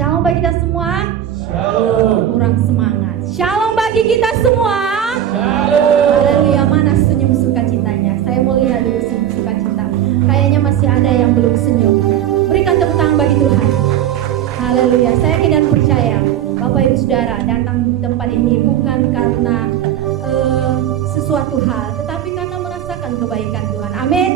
Shalom bagi kita semua. Shalom. Kurang semangat. Shalom bagi kita semua. Shalom. Haleluya. Mana senyum sukacitanya? Saya mau lihat dulu senyum sukacita. Kayaknya masih ada yang belum senyum. Berikan tepuk tangan bagi Tuhan. Haleluya. Saya yakin dan percaya Bapak Ibu Saudara datang di tempat ini bukan karena sesuatu hal, tetapi karena merasakan kebaikan Tuhan. Amin.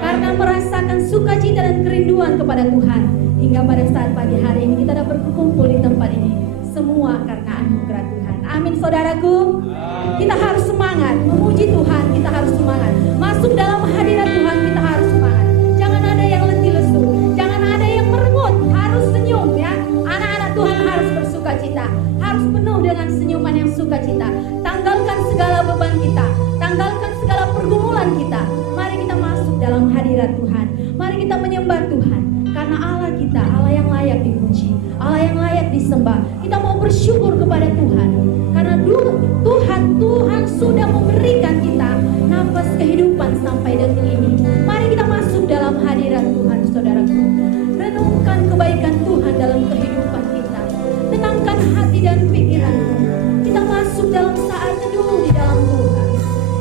Karena merasakan sukacita dan kerinduan kepada Tuhan. Hingga pada saat pagi hari ini kita dapat berkumpul di tempat ini. Semua karena anugerah Tuhan. Amin saudaraku. Kita harus semangat. Memuji Tuhan kita harus semangat. Masuk dalam hadirat Tuhan kita harus semangat. Jangan ada yang letih lesu. Jangan ada yang merengut. Harus senyum ya. Anak-anak Tuhan harus bersukacita. Harus penuh dengan senyuman yang sukacita. Tanggalkan segala beban kita. Tanggalkan segala pergumulan kita. Mari kita masuk dalam hadirat Tuhan. Mari kita menyembah Tuhan. Karena Allah kita, Allah yang layak dipuji, Allah yang layak disembah. Kita mau bersyukur kepada Tuhan. Karena Tuhan sudah memberikan kita nafas kehidupan sampai detik ini. Mari kita masuk dalam hadirat Tuhan, saudaraku. Renungkan kebaikan Tuhan dalam kehidupan kita. Tenangkan hati dan pikiranmu. Kita masuk dalam saat teduh di dalam Tuhan.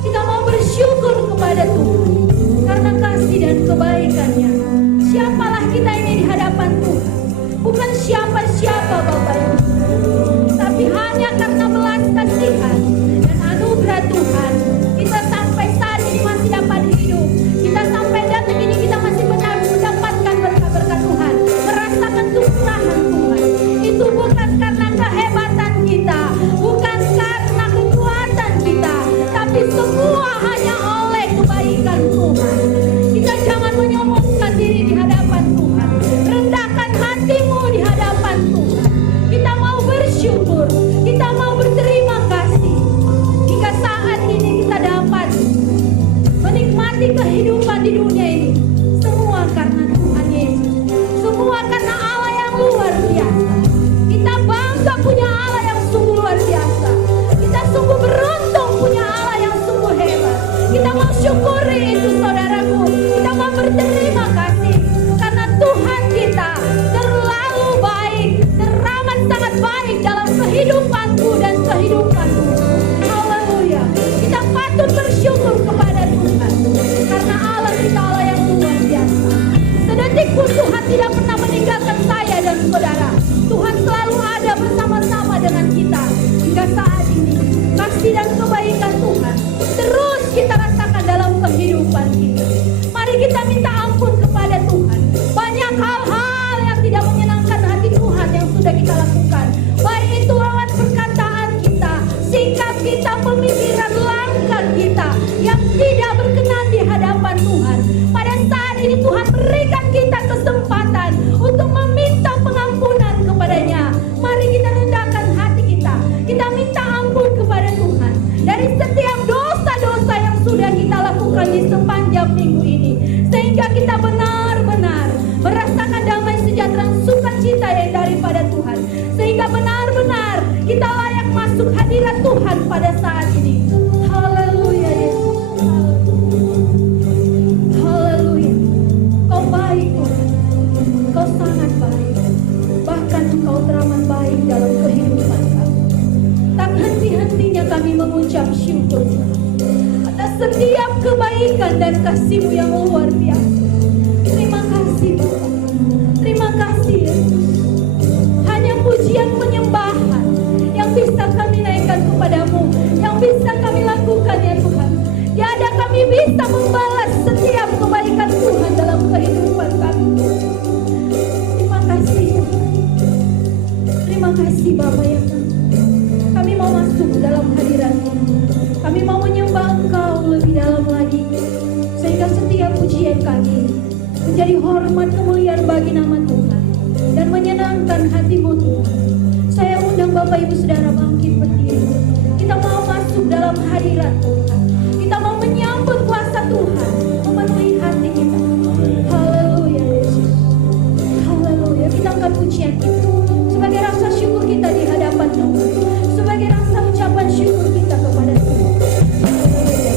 Kita mau bersyukur kepada Tuhan. Karena kasih dan kebaikannya. Siapalah kita ini di hadapan Tuhan. Bukan siapa-siapa Bapak Ibu, tapi hanya karena belas kasihan dan anugerah Tuhan kita sampai saat ini masih dapat hidup. Kita sampai detik ini kita masih benar mendapatkan berkat-berkat Tuhan, merasakan kemurahan Tuhan. Itu bukan karena kehebatan kita, bukan karena kekuatan kita, tapi semua hanya oleh kebaikan Tuhan. Kita jangan menyombongkan diri di hadapan Tuhan. Rendahkan hatimu di hadapan Tuhan. Kita mau bersyukur. Kita mau berterima kasih. Hingga saat ini kita dapat menikmati kehidupan di dunia ini. Semua karena Tuhan Yesus. Semua karena Allah yang luar biasa. Kita bangga punya Allah yang sungguh luar biasa. Kita sungguh beruntung punya Allah yang sungguh hebat. Kita mau syukuri itu saudaraku. Kita mau berterima kasih karena Tuhan kita terlalu baik, teramat sangat baik dalam kehidupanku dan kehidupanmu. Haleluya. Kita patut bersyukur kepada Tuhan karena Allah kita Allah yang luar biasa. Sedetik pun Tuhan tidak pernah meninggalkan saya dan saudara. Tuhan selalu ada bersama-sama dengan kita hingga saat ini. Kasih dan kebaikan Tuhan terus kita rasakan dalam kehidupan kita. Mari kita minta ampun kepada Tuhan. Banyak hal-hal yang tidak menyenangkan hati Tuhan yang sudah kita lakukan. Baik itu lewat perkataan kita, sikap kita, pemikiran, langkah kita yang tidak berkenan di hadapan Tuhan. Pada saat ini Tuhan berikan kita kesempatan untuk meminta pengampunan kepadanya. Mari kita rendahkan hati kita. Kita minta ampun kepada Tuhan dari setiap dosa-dosa yang sudah kita lakukan di sepanjang minggu ini. Sehingga kita benar-benar merasakan damai sejahtera sukacita yang daripada Tuhan. Sehingga benar-benar kita layak masuk hadirat Tuhan pada saat ini. Haleluya Yesus. Haleluya. Kau baik Tuhan. Kau sangat baik. Bahkan Engkau teramat baik dalam kehidupan kami. Tak henti-hentinya kami mengucap syukur atas setiap kebaikan dan kasih-Mu yang luar biasa. Terima kasih Tuhan. Terima kasih Yesus. Hanya pujian penyembahan yang bisa kami naikkan kepadamu, yang bisa kami lakukan ya Tuhan. Tiada kami bisa membalas setiap kebaikan Tuhan dalam kehidupan kami. Terima kasih Tuhan. Terima kasih Bapa ya Tuhan. Kami mau masuk dalam hadirat-Mu. Kami mau menyembah Engkau lebih dalam lagi. Sehingga setiap pujian kami menjadi hormat kemuliaan bagi nama Tuhan. Dan menyenangkan hati-Mu Tuhan. Saya undang Bapak Ibu Saudara bangkit berdiri. Kita mau masuk dalam hadirat Tuhan. Kita mau menyambut kuasa Tuhan memenuhi hati kita. Haleluya Yesus. Haleluya. Kita angkat pujian kita sebagai rasa syukur kita di hadapan Tuhan. Sebagai rasa ucapan syukur kita kepada Tuhan. Haleluya.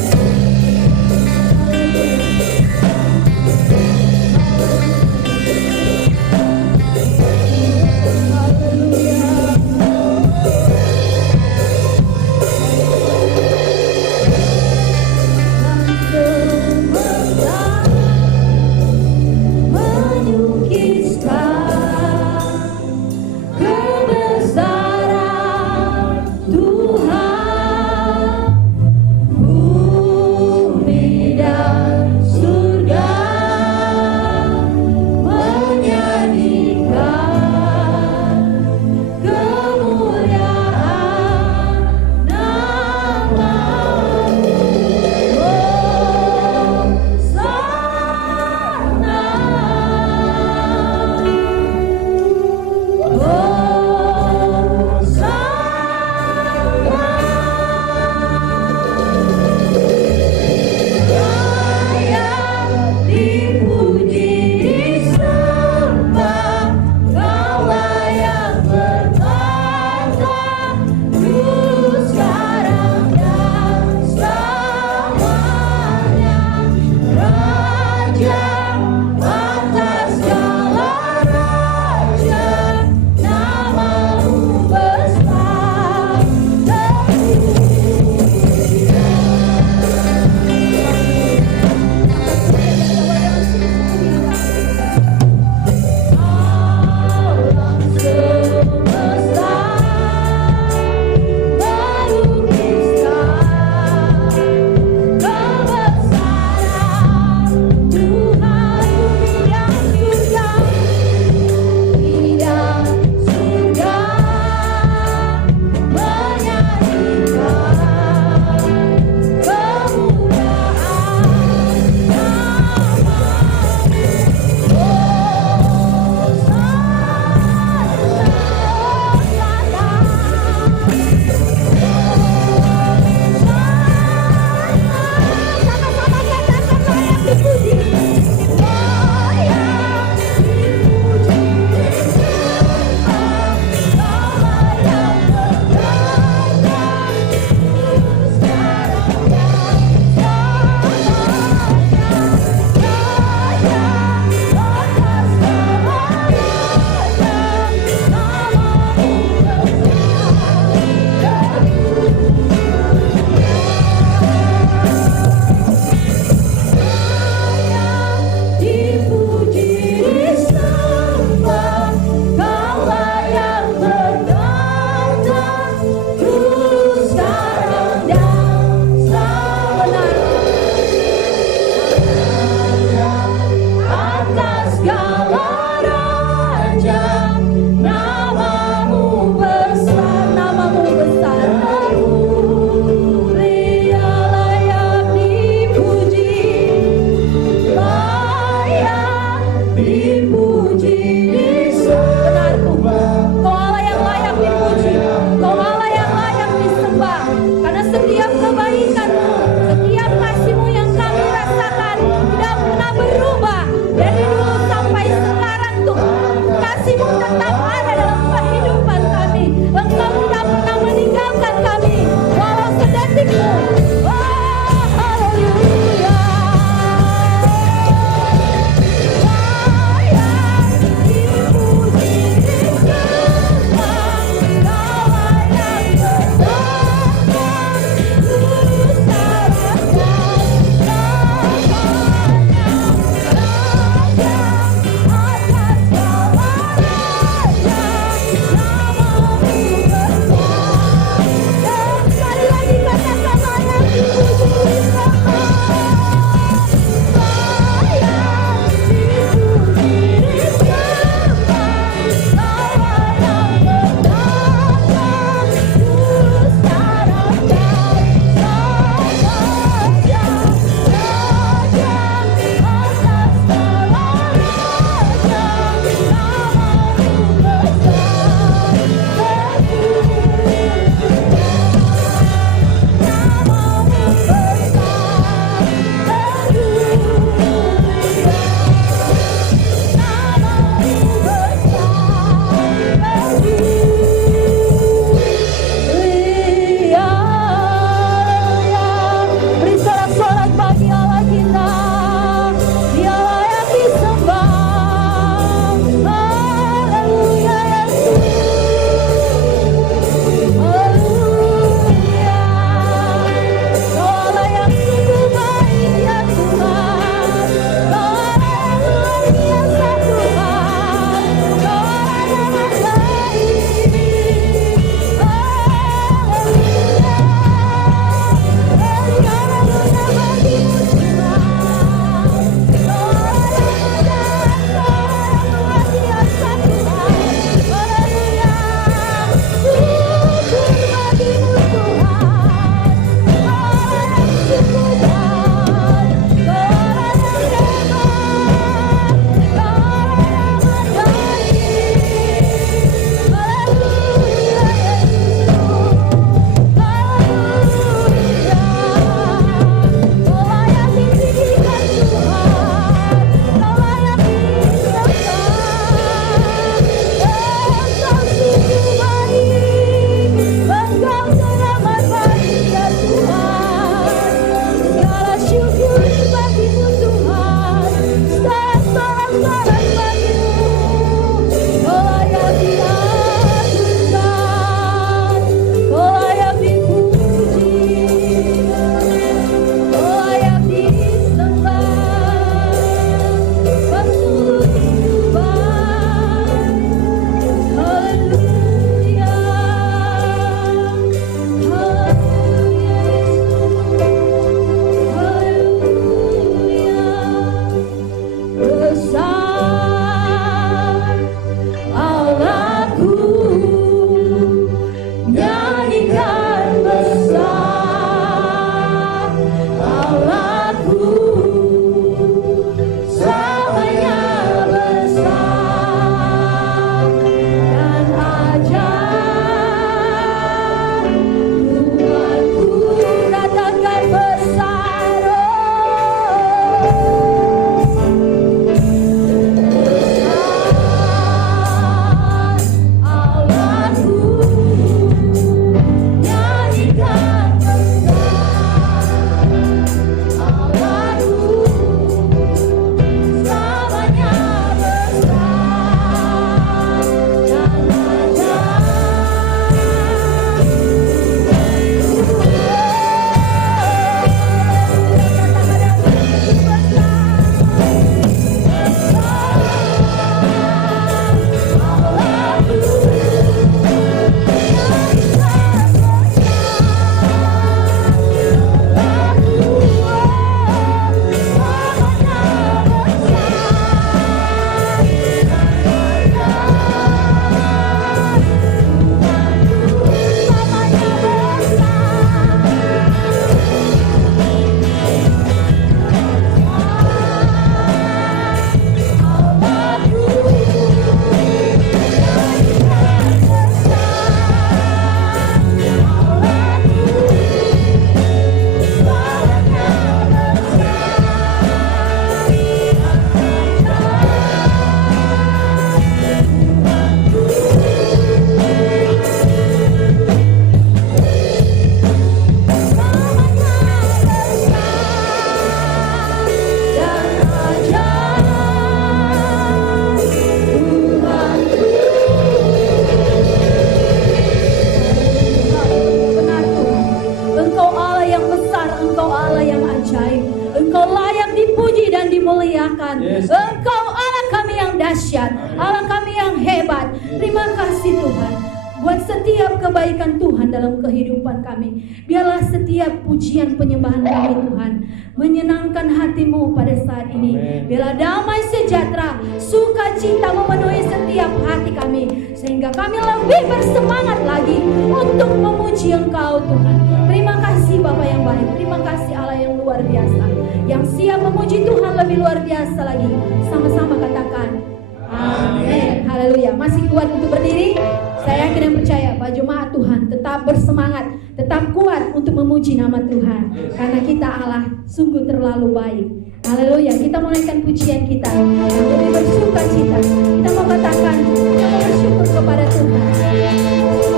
Engkau Allah yang ajaib. Engkau layak dipuji dan dimuliakan. Yes. Engkau Allah kami yang dahsyat, Allah kami yang hebat. Terima kasih Tuhan buat setiap kebaikan Tuhan dalam kehidupan kami. Biarlah setiap pujian penyembahan kami Tuhan menyenangkan hati-Mu pada saat ini. Amen. Biarlah damai sejahtera, sukacita memenuhi setiap hati kami, sehingga kami lebih bersemangat lagi untuk memuji Engkau Tuhan. Terima kasih Bapa yang baik, terima kasih Allah yang luar biasa, yang siap memuji Tuhan lebih luar biasa lagi. Sama-sama katakan amin. Haleluya. Masih kuat untuk berdiri? Saya yakin dan percaya bahwa jemaat Tuhan tetap bersemangat, tetap kuat untuk memuji nama Tuhan. Karena kita Allah sungguh terlalu baik. Haleluya. Kita menaikkan pujian kita yang lebih bersuka cita. Kita mau katakan, kita mau bersyukur kepada Tuhan.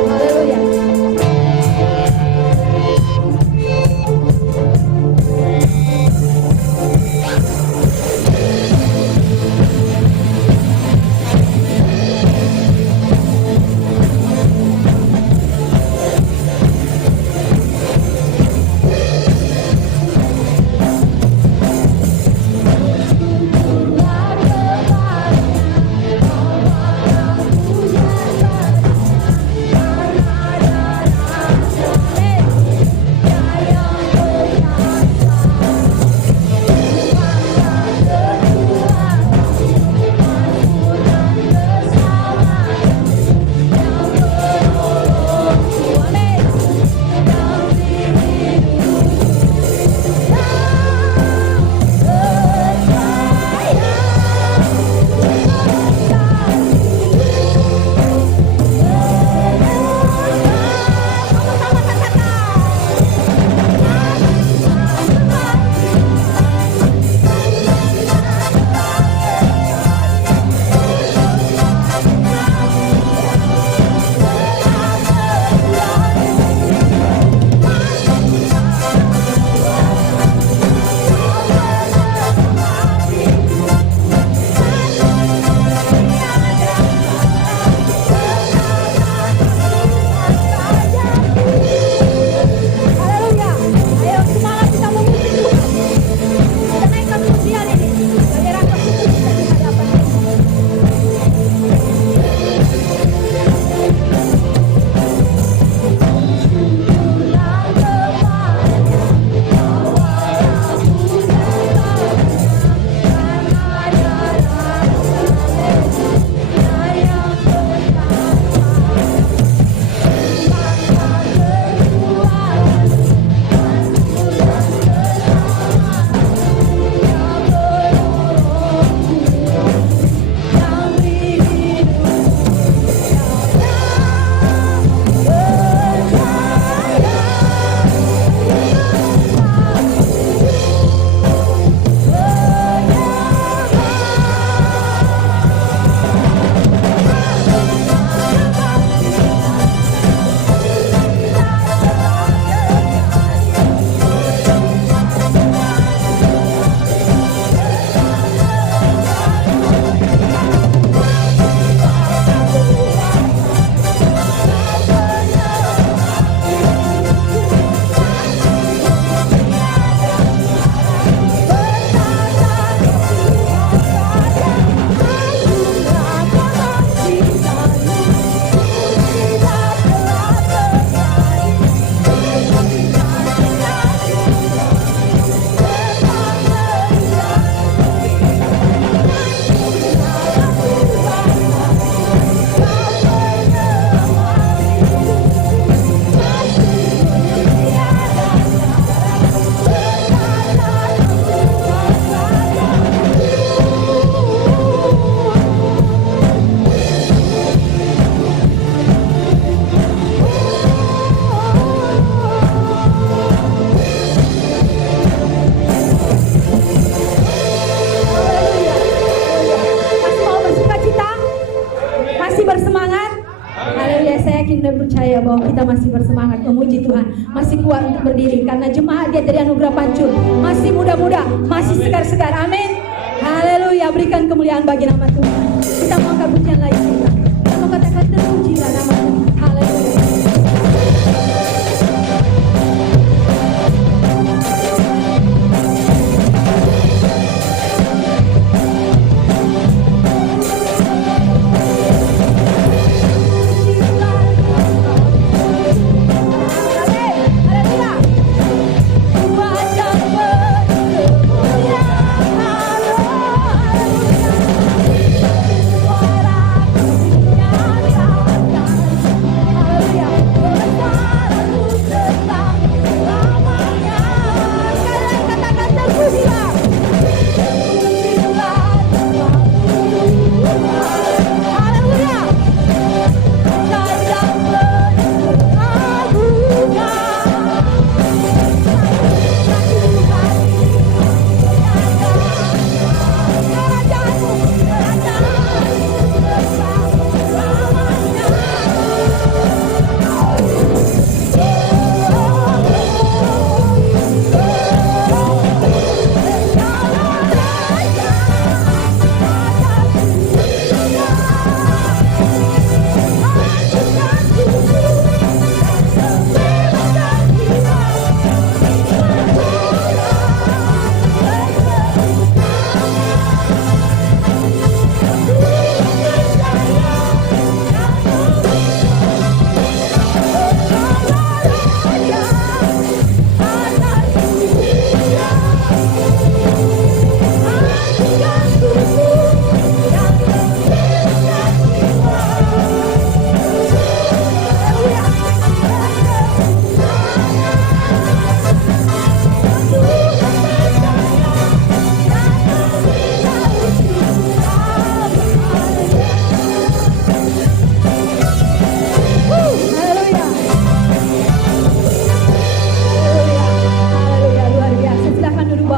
Haleluya. percaya bahwa kita masih bersemangat memuji Tuhan, masih kuat untuk berdiri karena jemaat dia dari anugerah Pancur masih muda-muda, masih segar-segar. Amin. Haleluya, berikan kemuliaan bagi nama Tuhan. Kita mau angkat pujian lagi kita mau katakan terpujilah nama Tuhan. Haleluya.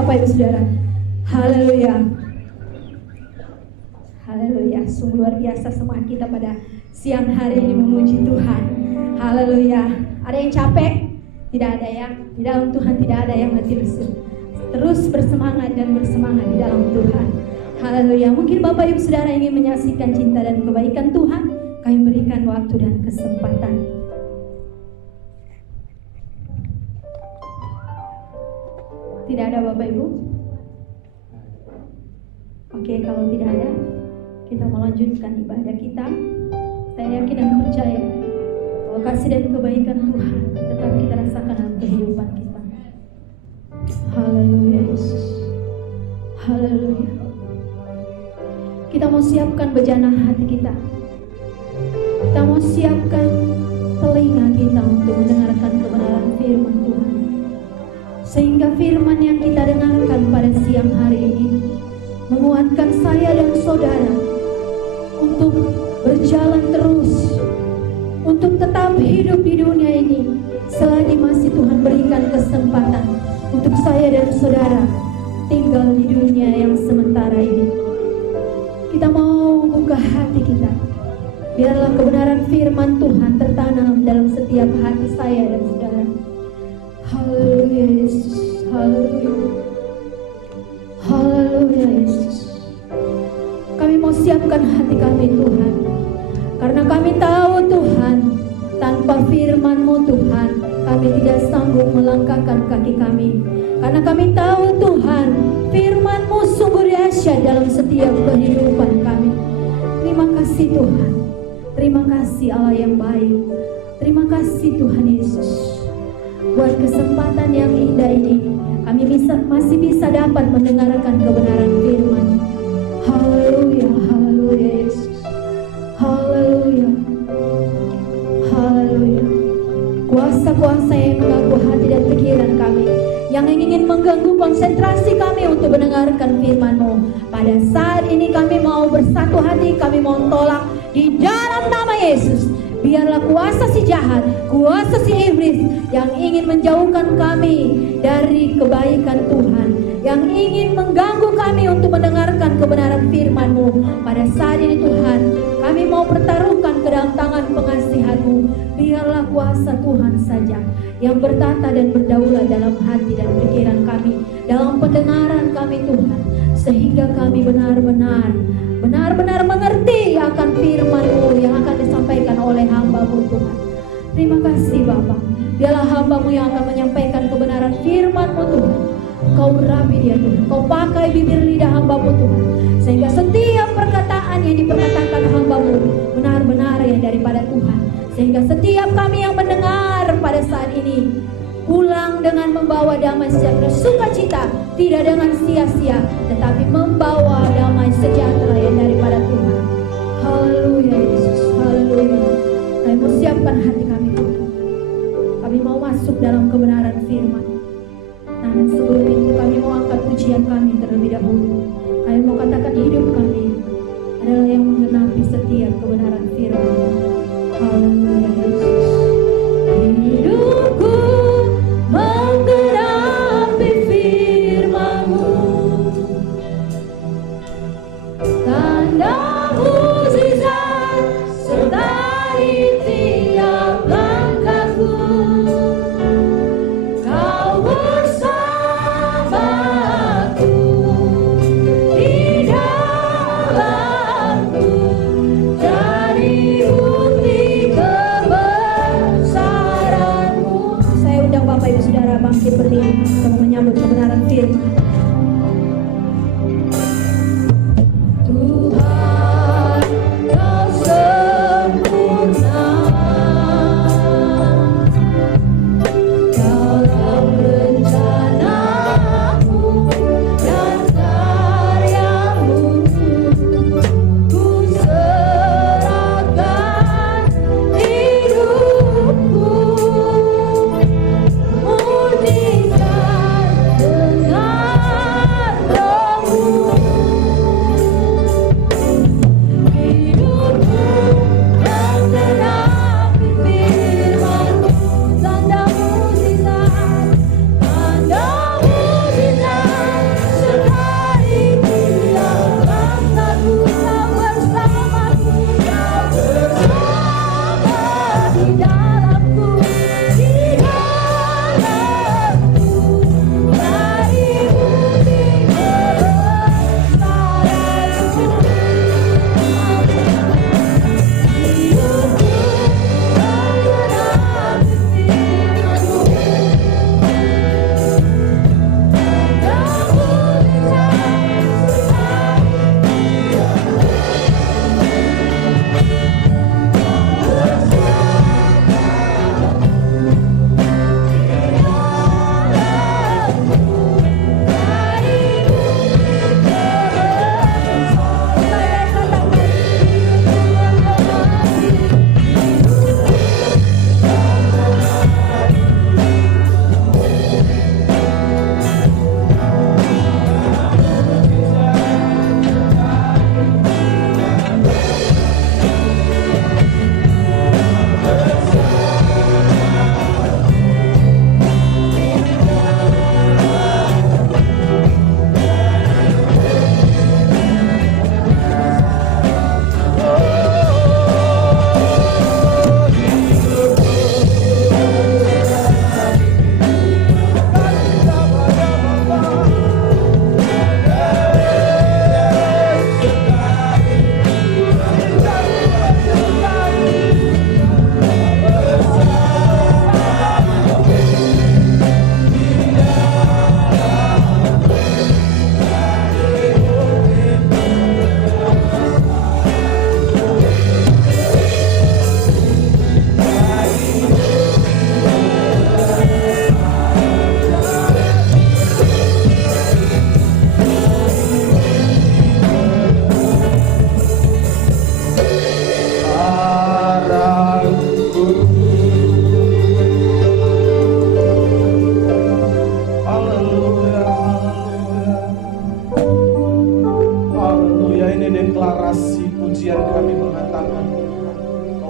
Bapak Ibu Saudara. Haleluya. Haleluya. Sungguh luar biasa semangat kita pada siang hari ini memuji Tuhan. Haleluya. Ada yang capek? Tidak ada ya. Di dalam Tuhan tidak ada yang mati lesu. Terus bersemangat dan bersemangat di dalam Tuhan. Haleluya. Mungkin Bapak Ibu Saudara ingin menyaksikan cinta dan kebaikan Tuhan, kami berikan waktu dan kesempatan. Tidak ada Bapak Ibu? Oke, kalau tidak ada, kita melanjutkan ibadah kita. Saya yakin dan percaya bahwa kasih dan kebaikan Tuhan tetap kita rasakan dalam kehidupan kita. Haleluya Yesus. Haleluya. Kita mau siapkan bejana hati kita. Kita mau siapkan telinga kita untuk mendengarkan kebenaran firman Tuhan. Sehingga firman yang kita dengarkan pada siang hari ini menguatkan saya dan saudara untuk berjalan terus, untuk tetap hidup di dunia ini selagi masih Tuhan berikan kesempatan untuk saya dan saudara tinggal di dunia yang sementara ini. Kita mau buka hati kita. Biarlah kebenaran firman Tuhan tertanam dalam setiap hati saya dan saudara. Haleluya Yesus. Haleluya. Haleluya Yesus. Kami mau siapkan hati kami Tuhan. Karena kami tahu Tuhan, tanpa firman-Mu Tuhan, kami tidak sanggup melangkahkan kaki kami. Karena kami tahu Tuhan, firman-Mu sungguh dahsyat dalam setiap kehidupan kami. Terima kasih Tuhan. Terima kasih Allah yang baik. Terima kasih Tuhan Yesus. Buat kesempatan yang indah ini, kami masih bisa dapat mendengarkan kebenaran firman. Haleluya, haleluya Yesus. Haleluya. Haleluya. Kuasa-kuasa yang mengganggu hati dan pikiran kami, yang ingin mengganggu konsentrasi kami untuk mendengarkan firman-Mu, pada saat ini kami mau bersatu hati, kami mau tolak di dalam nama Yesus. Biarlah kuasa si jahat, kuasa si iblis yang ingin menjauhkan kami dari kebaikan Tuhan, yang ingin mengganggu kami untuk mendengarkan kebenaran firman-Mu, pada saat ini Tuhan, kami mau pertaruhkan ke dalam tangan pengasihan-Mu. Biarlah kuasa Tuhan saja yang bertata dan berdaulat dalam hati dan pikiran kami, dalam pendengaran kami Tuhan, sehingga kami benar-benar mengerti akan firman-Mu yang akan disampaikan oleh hamba-Mu Tuhan. Terima kasih Bapa. Biarlah hamba-Mu yang akan menyampaikan kebenaran firman-Mu Tuhan. Kau rapi dia Tuhan. Kau pakai bibir lidah hamba-Mu Tuhan. Sehingga setiap perkataan yang diperkatakan hamba-Mu benar-benar yang daripada Tuhan. Sehingga setiap kami yang mendengar pada saat ini pulang dengan membawa damai sejahtera, sukacita, tidak dengan sia-sia, tetapi membawa damai sejahtera yang daripada Tuhan. Haleluya Yesus, haleluya. Kami mau siapkan hati kami Tuhan. Kami mau masuk dalam kebenaran firman. Namun sebelum itu kami mau angkat pujian kami terlebih dahulu. Kami mau katakan hidup kami adalah yang menggenapi setiap kebenaran firman. Haleluya Yesus. Hidupku menggenapi firman-Mu, tanda mukjizat sertai tiap langkahku. Kau bersamaku di dalamku, jadi bukti kebesaran-Mu. Saya undang Bapak Ibu Saudara bangkit berdiri untuk menyambut kebenaran firman. Tuhan, Kau sempurna dalam rencana-Mu dan karya-Mu. Ku serahkan hidupku, murnikan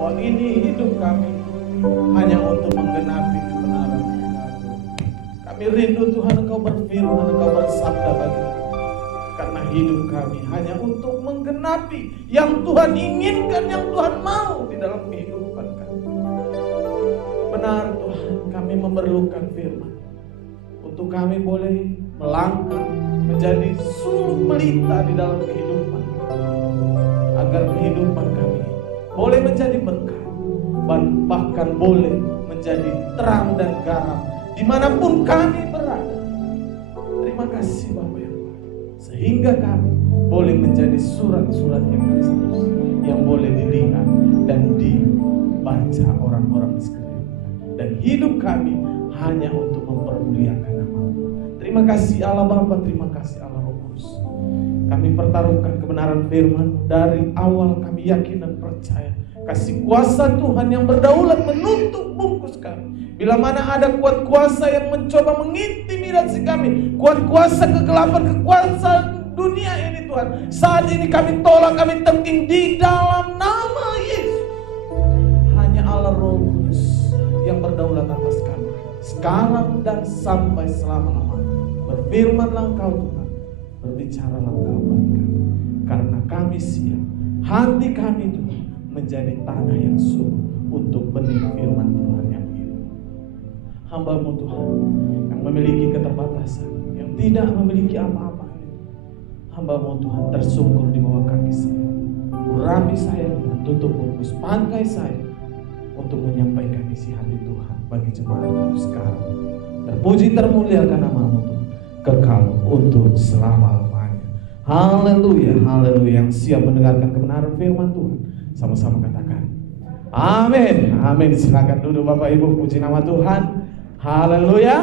bahwa ini hidup kami hanya untuk menggenapi kebenaran Tuhan. Kami rindu Tuhan Engkau berfirman, Engkau bersabda bagi kami. Karena hidup kami hanya untuk menggenapi yang Tuhan inginkan, yang Tuhan mau di dalam kehidupan kami. Benar Tuhan, kami memerlukan firman untuk kami boleh melangkah menjadi suluk pelita di dalam kehidupan kami, agar kehidupan kami boleh menjadi berkat, bahkan boleh menjadi terang dan garam dimanapun kami berada. Terima kasih Bapak yang baik, sehingga kami boleh menjadi surat-surat yang Kristus yang boleh dilihat dan dibaca orang-orang di sekeliling, dan hidup kami hanya untuk mempermuliakan nama-Mu. Terima kasih Allah Bapa, terima kasih Allah Roh Kudus. Kami pertaruhkan kebenaran firman. Dari awal kami yakin dan percaya kasih kuasa Tuhan yang berdaulat menutup bungkus kami. Bila mana ada kuat kuasa yang mencoba mengintimidasi kami, kuat kuasa kegelapan, kekuasaan dunia ini Tuhan, saat ini kami tolak, kami tengking di dalam nama Yesus. Hanya Allah Roh Kudus yang berdaulat atas kami sekarang dan sampai selama-lamanya. Berfirmanlah Engkau Tuhan, berbicaralah Engkau bagi kami, karena kami siap. Hati kami Tuhan menjadi tanah yang subur untuk benih firman Tuhan yang hidup. Hamba-Mu Tuhan yang memiliki keterbatasan, yang tidak memiliki apa-apa, hamba-Mu Tuhan tersungkur di bawah kaki saya. Urapi saya, tutup bungkus pangkai saya untuk menyampaikan isi hati Tuhan bagi jemaat-Mu sekarang. Terpuji termuliakan nama-Mu Tuhan, kekal untuk selama-lamanya. Haleluya, haleluya. Yang siap mendengarkan kebenaran firman Tuhan, sama-sama katakan amin, amin. Silakan duduk Bapak Ibu, puji nama Tuhan. Haleluya,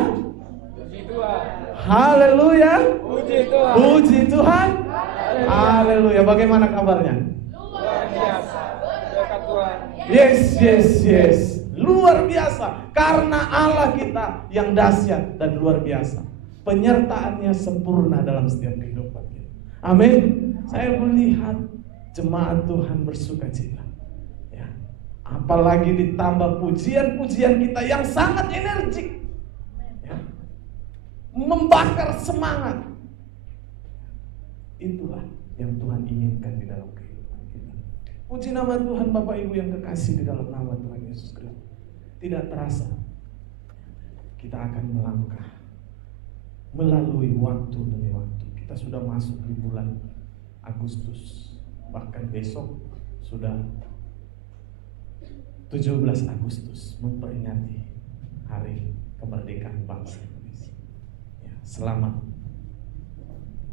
Puji Tuhan. haleluya, Puji Tuhan. puji Tuhan. Haleluya. Bagaimana kabarnya? Luar biasa. Berkat Tuhan. Yes, yes, yes. Luar biasa. Karena Allah kita yang dahsyat dan luar biasa. Penyertaannya sempurna dalam setiap kehidupan kita. Amin. Saya melihat jemaat Tuhan bersuka cita. Ya. Apalagi ditambah pujian-pujian kita yang sangat energik. Ya. Membakar semangat. Itulah yang Tuhan inginkan di dalam kehidupan kita. Puji nama Tuhan Bapak Ibu yang kekasih di dalam nama Tuhan Yesus Kristus. Tidak terasa kita akan melangkah melalui waktu demi waktu. Kita sudah masuk di bulan Agustus. Bahkan besok sudah 17 Agustus memperingati hari kemerdekaan bangsa Indonesia. Ya, selamat.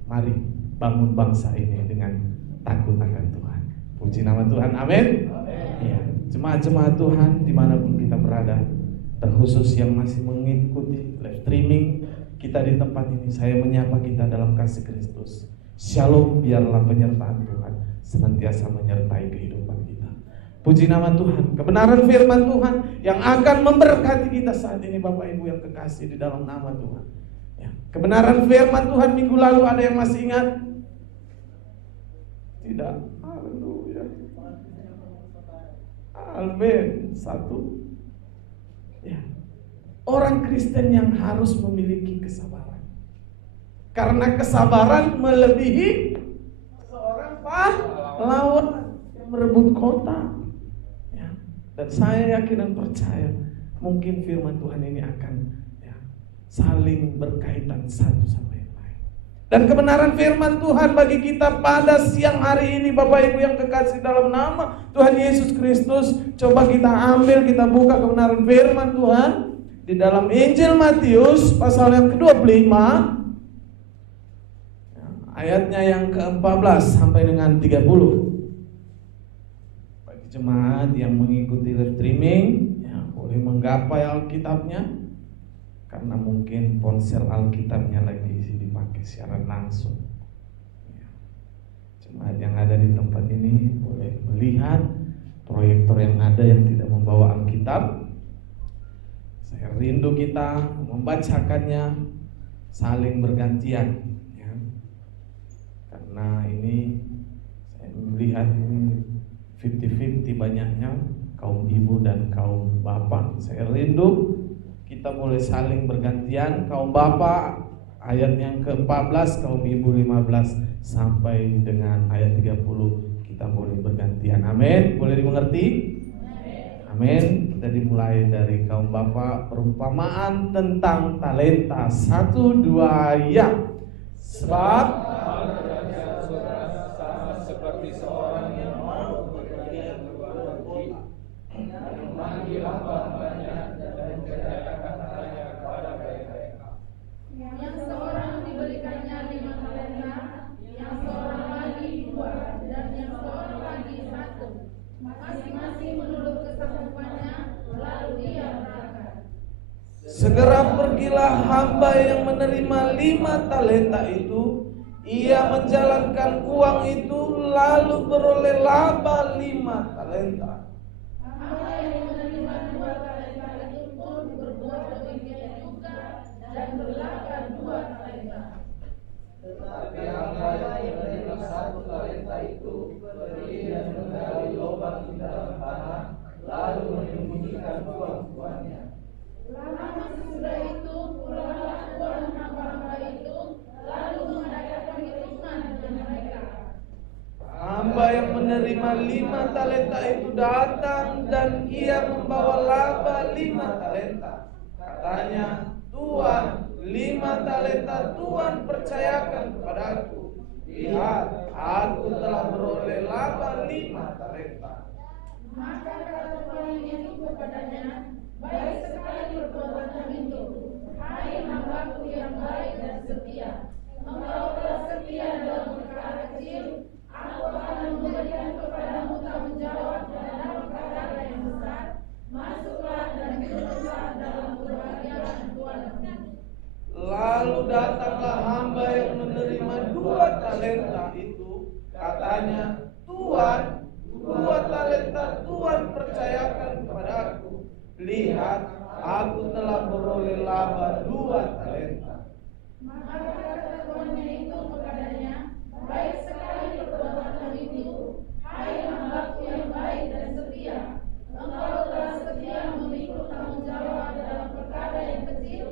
Mari bangun bangsa ini dengan takut akan Tuhan. Puji nama Tuhan, amin. Ya, jemaat-jemaat Tuhan dimanapun kita berada, terkhusus yang masih mengikuti live streaming kita di tempat ini, saya menyapa kita dalam kasih Kristus. Shalom, biarlah penyertaan Tuhan senantiasa menyertai kehidupan kita. Puji nama Tuhan, kebenaran firman Tuhan yang akan memberkati kita saat ini Bapak Ibu yang kekasih di dalam nama Tuhan. Ya, kebenaran firman Tuhan minggu lalu ada yang masih ingat? Tidak. Haleluya. Amin. Satu. Ya. Orang Kristen yang harus memiliki kesabaran. Karena kesabaran melebihi seorang pahlawan yang merebut kota. Ya. Dan saya yakin dan percaya mungkin firman Tuhan ini akan saling berkaitan satu sama yang lain. Dan kebenaran firman Tuhan bagi kita pada siang hari ini Bapak Ibu yang kekasih dalam nama Tuhan Yesus Kristus, coba kita ambil, kita buka kebenaran firman Tuhan di dalam Injil Matius pasal yang ke-25 ayatnya yang ke-14 sampai dengan 30. Bagi jemaat yang mengikuti live streaming ya, boleh menggapai Alkitabnya. Karena mungkin ponsel Alkitabnya lagi dipakai secara langsung. Jemaat yang ada di tempat ini boleh melihat proyektor yang ada yang tidak membawa Alkitab. Saya rindu kita membacakannya saling bergantian. Ya. Karena ini saya melihat ini 50-50 banyaknya kaum ibu dan kaum bapak. Saya rindu kita boleh saling bergantian. Kaum bapak ayat yang ke-14, kaum ibu 15 sampai dengan ayat 30 kita boleh bergantian. Amin. Boleh dimengerti? Amin. Kita dimulai dari kaum bapak, perumpamaan tentang talenta. 1, 2 ya. Sebab sama seperti seorang yang mau bekerja di luar negeri, memanggil hamba-hambanya dan mengerjakan hartanya kepada mereka. Yang seorang diberikannya 5 talenta, yang seorang lagi 2, dan yang seorang lagi 1. Masing-masing menurut kesanggupannya, lalu ia berangkat. segera pergilah hamba yang menerima 5 talenta itu. Ia menjalankan uang itu lalu beroleh laba 5 talenta. Hamba yang menerima 2 talenta itu pun berbuat demikian juga dan berlaba 2 talenta. Tetapi hamba yang menerima 1 talenta itu pergi dan menggali lubang di dalam tanah, lalu menyembunyikan uang-uangnya. Lama sesudah itu, pulanglah tuan hamba-hamba itu, lalu mengadakan perhitungan dengan mereka. Hamba yang menerima 5 talenta itu datang dan ia membawa laba 5 talenta. Katanya, Tuan, 5 talenta Tuan percayakan kepadaku. Lihat, aku telah beroleh laba 5 talenta. Maka kata tuannya itu kepadanya, baik sekali perbuatanmu itu, hai hambaku yang baik dan setia. Engkau telah setia dalam perkara kecil, aku akan memberikan kepadamu tanggung jawab dalam perkara yang besar. Masuklah dan turunlah dalam kebahagiaan Tuhanmu. Lalu datanglah hamba yang menerima 2 talenta itu. Katanya, Tuan, 2 talenta Tuan percayakan kepadaku. Lihat, aku telah beroleh laba 2 talenta. Maka kata tuannya itu kepadanya, baik sekali perbuatanmu itu, hai hambaku yang baik dan setia. Engkau telah setia memikul tanggung jawab dalam perkara yang kecil,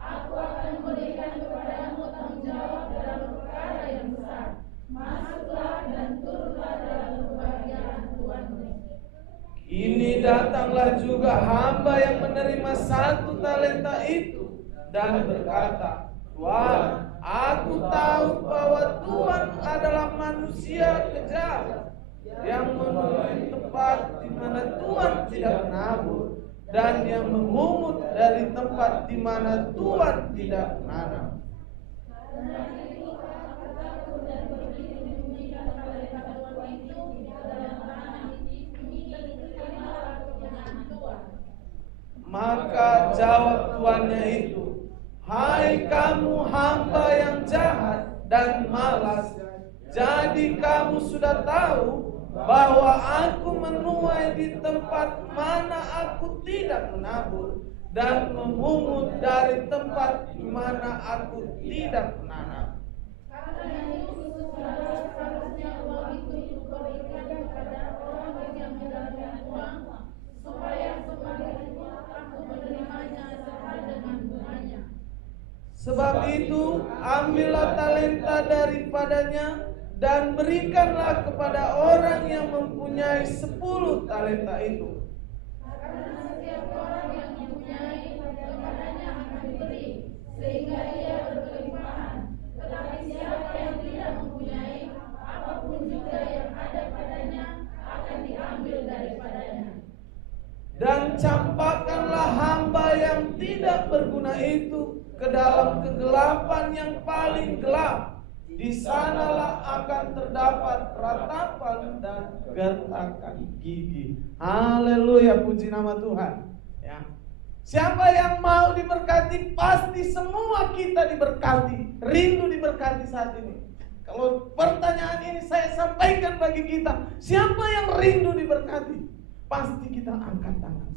aku akan memberikan kepadamu tanggung jawab dalam perkara yang besar. Masuklah dan turunlah dalam kebahagiaan Tuhanmu. Ini datanglah juga hamba yang menerima 1 talenta itu dan berkata, Tuan, aku tahu bahwa Tuan adalah manusia kejam yang menuai tempat di mana Tuan tidak menabur dan yang memungut dari tempat di mana Tuan tidak menanam. Karena itu aku takut dan pergi menyembunyikan talenta Tuhan itu di dalam tanah ini terimalah kebenaran Tuhan. Maka jawab tuannya itu, hai kamu hamba yang jahat dan malas, jadi kamu sudah tahu bahwa aku menuai di tempat mana aku tidak menabur dan memungut dari tempat di mana aku tidak menanam. Karena itu seharusnya uang itu diberikan kepada orang yang menjalankan uang, supaya semakin aku menerimanya serta dengan bunganya. Sebab itu ambillah talenta daripadanya dan berikanlah kepada orang yang mempunyai 10 talenta itu. Karena setiap orang yang mempunyai kepadanya akan diberi, sehingga ia berkelimpahan. Tetapi siapa yang tidak mempunyai, apapun juga yang ada padanya akan diambil daripadanya. Dan campakkanlah hamba yang tidak berguna itu ke dalam kegelapan yang paling gelap. Di sanalah akan terdapat ratapan dan gertakan gigi. Haleluya, puji nama Tuhan. Ya. Siapa yang mau diberkati, pasti semua kita diberkati. Rindu diberkati saat ini. Kalau pertanyaan ini saya sampaikan bagi kita, siapa yang rindu diberkati? Pasti kita angkat tangan.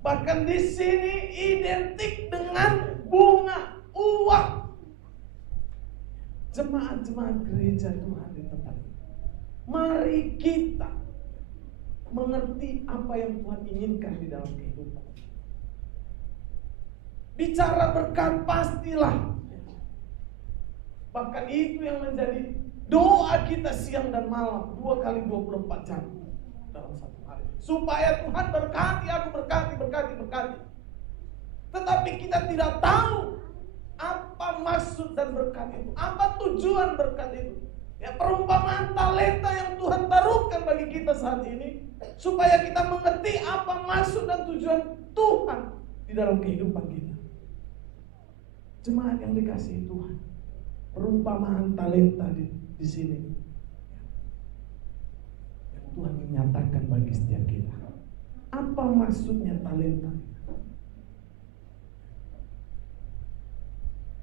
Bahkan di sini identik dengan bunga, uang. Jemaat-jemaat gereja Tuhan di tempat ini, mari kita mengerti apa yang Tuhan inginkan di dalam kehidupan. Bicara berkat pastilah. Bahkan itu yang menjadi doa kita siang dan malam, 2 kali 24 jam dalam satu hari. Supaya Tuhan berkati aku, berkati. Tetapi kita tidak tahu apa maksud dan berkat itu, apa tujuan berkat itu. Ya, perumpamaan talenta yang Tuhan taruhkan bagi kita saat ini, supaya kita mengerti apa maksud dan tujuan Tuhan di dalam kehidupan kita. Jemaat yang dikasihi Tuhan, perumpamaan talenta di sini yang Tuhan menyatakan bagi setiap kita. Apa maksudnya talenta?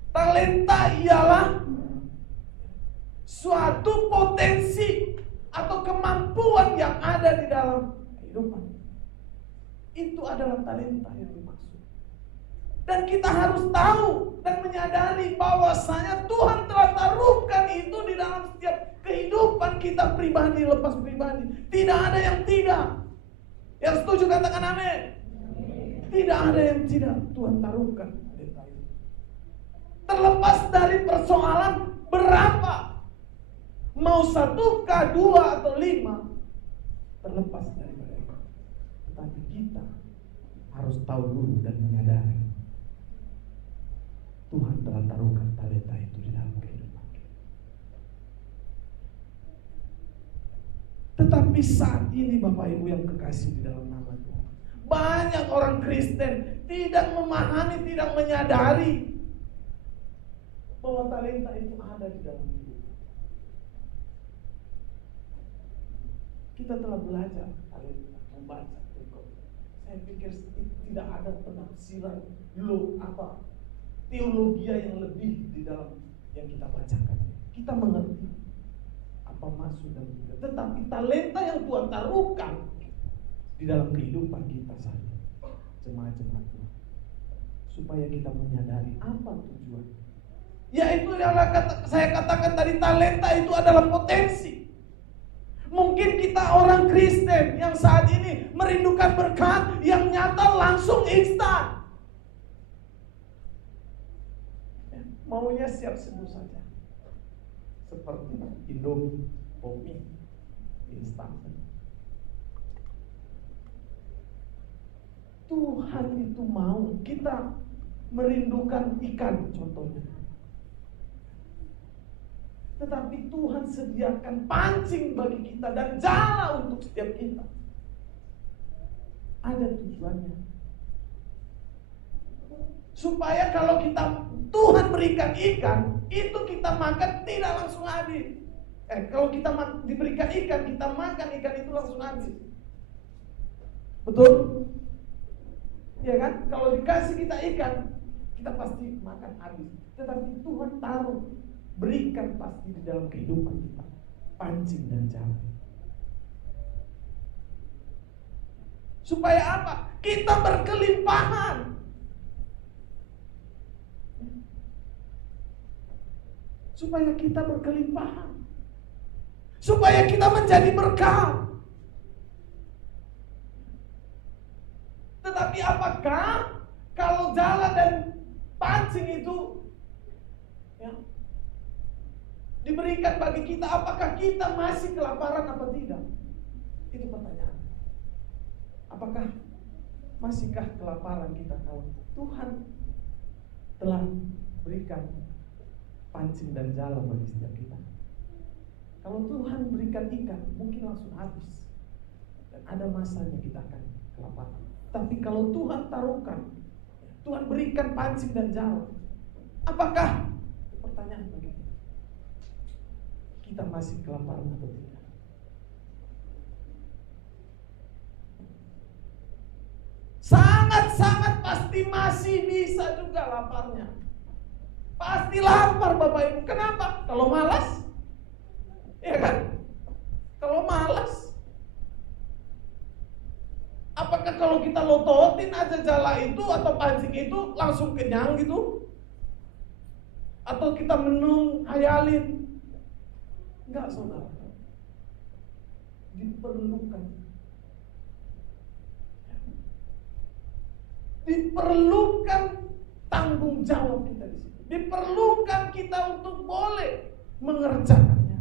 Talenta ialah suatu potensi atau kemampuan yang ada di dalam kehidupan. Itu adalah talenta yang dimaksud. Dan kita harus tahu dan menyadari bahwasanya Tuhan telah taruhkan itu di dalam setiap kehidupan kita pribadi lepas pribadi. Tidak ada yang tidak. Yang setuju katakan amin. Tidak ada yang tidak Tuhan taruhkan. Terlepas dari persoalan berapa, mau 1, 2 atau 5, terlepas daripada itu. Tetapi kita harus tahu dulu dan menyadari Tuhan telah taruhkan talenta itu di dalam kehidupan kita. Tetapi saat ini Bapak Ibu yang kekasih di dalam nama Tuhan, banyak orang Kristen tidak memahami, tidak menyadari bahwa talenta itu ada di dalam hidup. Kita telah belajar talenta, membaca. Saya pikir tidak ada penafsiran teologi yang lebih di dalam yang kita bacakan. Kita mengerti apa maksud dan tujuan. Tetapi talenta yang Tuhan taruhkan di dalam kehidupan kita saat ini, jemaat-jemaat Tuhan, supaya kita menyadari apa tujuan. Yaitu yang saya katakan tadi, talenta itu adalah potensi. Mungkin kita orang Kristen yang saat ini merindukan berkat yang nyata langsung instan. Maunya siap sembuh saja. Seperti Indomie, Popeye, instan. Tuhan itu mau kita merindukan ikan contohnya. Tetapi Tuhan sediakan pancing bagi kita dan jala untuk setiap kita. Ada tujuannya. Supaya kalau Tuhan berikan ikan, itu kita makan tidak langsung habis. Kalau kita diberikan ikan, kita makan ikan itu langsung habis. Betul? Ya kan? Kalau dikasih kita ikan, kita pasti makan habis. Tetapi Tuhan taruh, berikan pasti di dalam kehidupan kita pancing dan jalan. Supaya apa? Kita berkelimpahan. Supaya kita berkelimpahan. Supaya kita menjadi berkah. Tetapi apakah kalau jala dan pancing itu diberikan bagi kita, apakah kita masih kelaparan apa tidak? Itu pertanyaan. Apakah masihkah kelaparan kita kalau Tuhan telah berikan pancing dan jala bagi setiap kita? Kalau Tuhan berikan ikan, mungkin langsung habis. Dan ada masanya kita akan kelaparan. Tapi kalau Tuhan taruhkan, Tuhan berikan pancing dan jala, apakah? Pertanyaan bagi kita masih kelaparan atau tidak? Sangat-sangat pasti masih bisa juga laparnya. Pasti lapar Bapak Ibu. Kenapa? Kalau malas, ya kan? Kalau malas, apakah kalau kita lototin aja jala itu atau pancing itu langsung kenyang gitu? Atau kita menung, hayalin? Enggak, saudara. Diperlukan Diperlukan tanggung jawab kita di situ. Diperlukan kita untuk boleh mengerjakannya.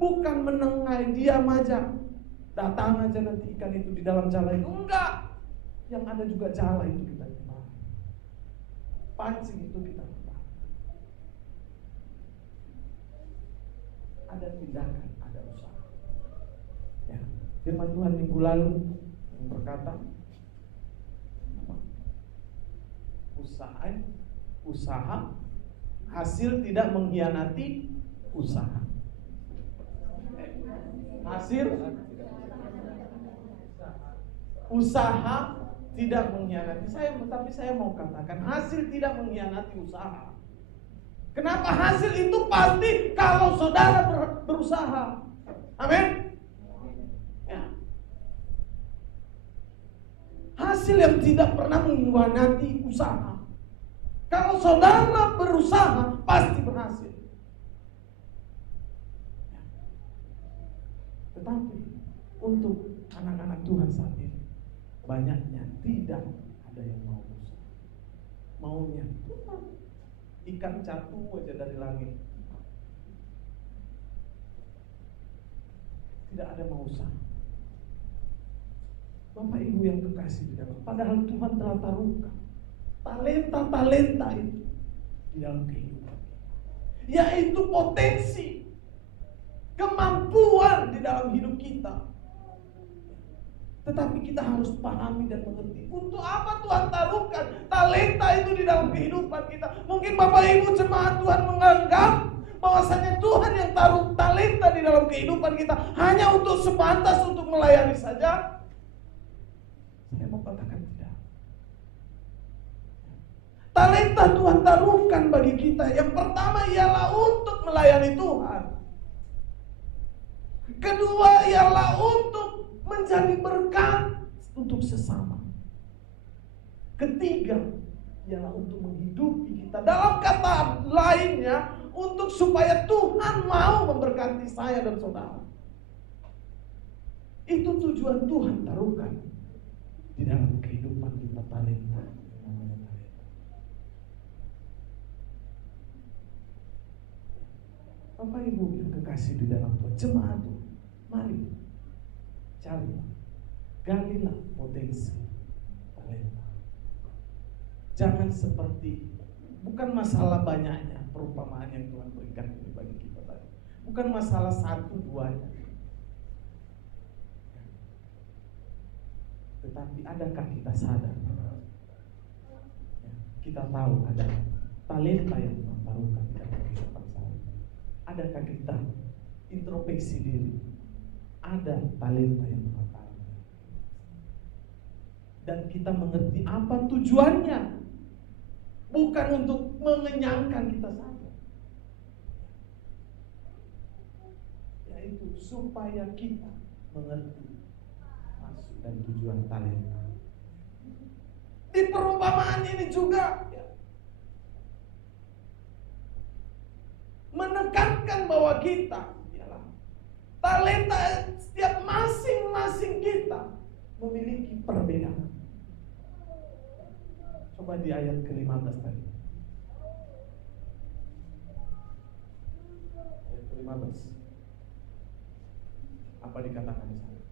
Bukan menengai, diam aja. Datang aja nanti ikan itu di dalam jala itu. Enggak. Yang ada juga jala itu kita terbang. Pancing itu kita terbang. Ada tindakan, ada usaha. Ya. Firman Tuhan minggu lalu yang berkata, usaha hasil tidak mengkhianati usaha. Hasil usaha tidak mengkhianati. Tapi saya mau katakan hasil tidak mengkhianati usaha. Kenapa hasil itu pasti kalau saudara berusaha. Amin. Ya. Hasil yang tidak pernah mengkhianati usaha. Kalau saudara berusaha pasti berhasil. Ya. Tetapi untuk anak-anak Tuhan saat ini banyaknya tidak ada yang mau berusaha. Maunya ikan jatuh aja dari langit. Tidak ada mau usaha. Bapak Ibu yang kekasih di dalam, padahal Tuhan telah taruhkan talenta itu di dalam kehidupan kita, yaitu potensi, kemampuan di dalam hidup kita. Tetapi kita harus pahami dan mengerti untuk apa Tuhan taruhkan talenta itu di dalam kehidupan kita. Mungkin Bapak Ibu jemaat Tuhan menganggap bahwasanya Tuhan yang taruh talenta di dalam kehidupan kita hanya untuk sebatas untuk melayani saja. Saya mau katakan tidak. Talenta Tuhan taruhkan bagi kita. Yang pertama ialah untuk melayani Tuhan. Kedua ialah untuk menjadi berkat untuk sesama. Ketiga ialah untuk menghidupi kita. Dalam kata lainnya, untuk supaya Tuhan mau memberkati saya dan saudara. Itu tujuan Tuhan taruhkan di dalam kehidupan kita talenta. Bapak Ibu yang kekasih di dalam Tuhan, jemaat Tuhan, mari carilah, galilah potensi talenta. Jangan seperti, bukan masalah banyaknya perumpamaan yang Tuhan berikan ini bagi kita tadi. Bukan masalah satu duanya. Tetapi adakah kita sadar? Kita tahu ada talenta yang Tuhan taruhkan di dalam kehidupan saya. Adakah kita introspeksi diri? Ada talenta yang Tuhan taruhkan. Dan kita mengerti apa tujuannya. Bukan untuk mengenyangkan kita saja. Yaitu supaya kita mengerti maksud dan tujuan talenta. Di perumpamaan ini juga menekankan bahwa kita ialah talenta setiap masing-masing kita memiliki perbedaan. Coba di ayat ke-15 tadi. Ayat ke-15. Apa dikatakan di sana?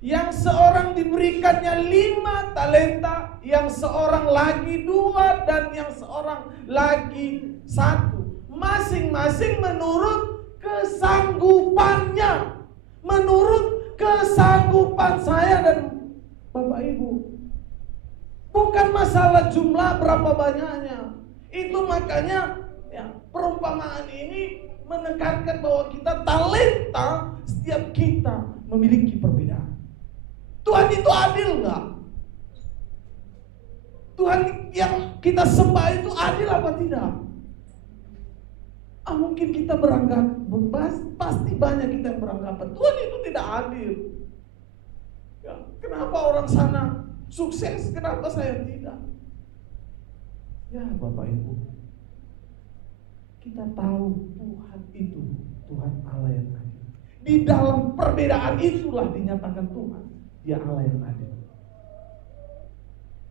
Yang seorang diberikannya 5 talenta, yang seorang lagi 2, dan yang seorang lagi 1. Masing-masing menurut kesanggupannya. Menurut kesanggupan saya dan Bapak Ibu. Bukan masalah jumlah berapa banyaknya. Itu makanya perumpamaan ini menekankan bahwa kita talenta, setiap kita memiliki perbedaan. Tuhan itu adil enggak? Tuhan yang kita sembah itu adil apa tidak? Mungkin kita beranggapan, pasti banyak kita yang beranggapan Tuhan itu tidak adil. Ya, kenapa orang sana sukses, kenapa saya tidak? Ya Bapak Ibu, kita tahu Tuhan itu Tuhan Allah yang adil. Di dalam perbedaan itulah dinyatakan Tuhan Dia Allah yang adil.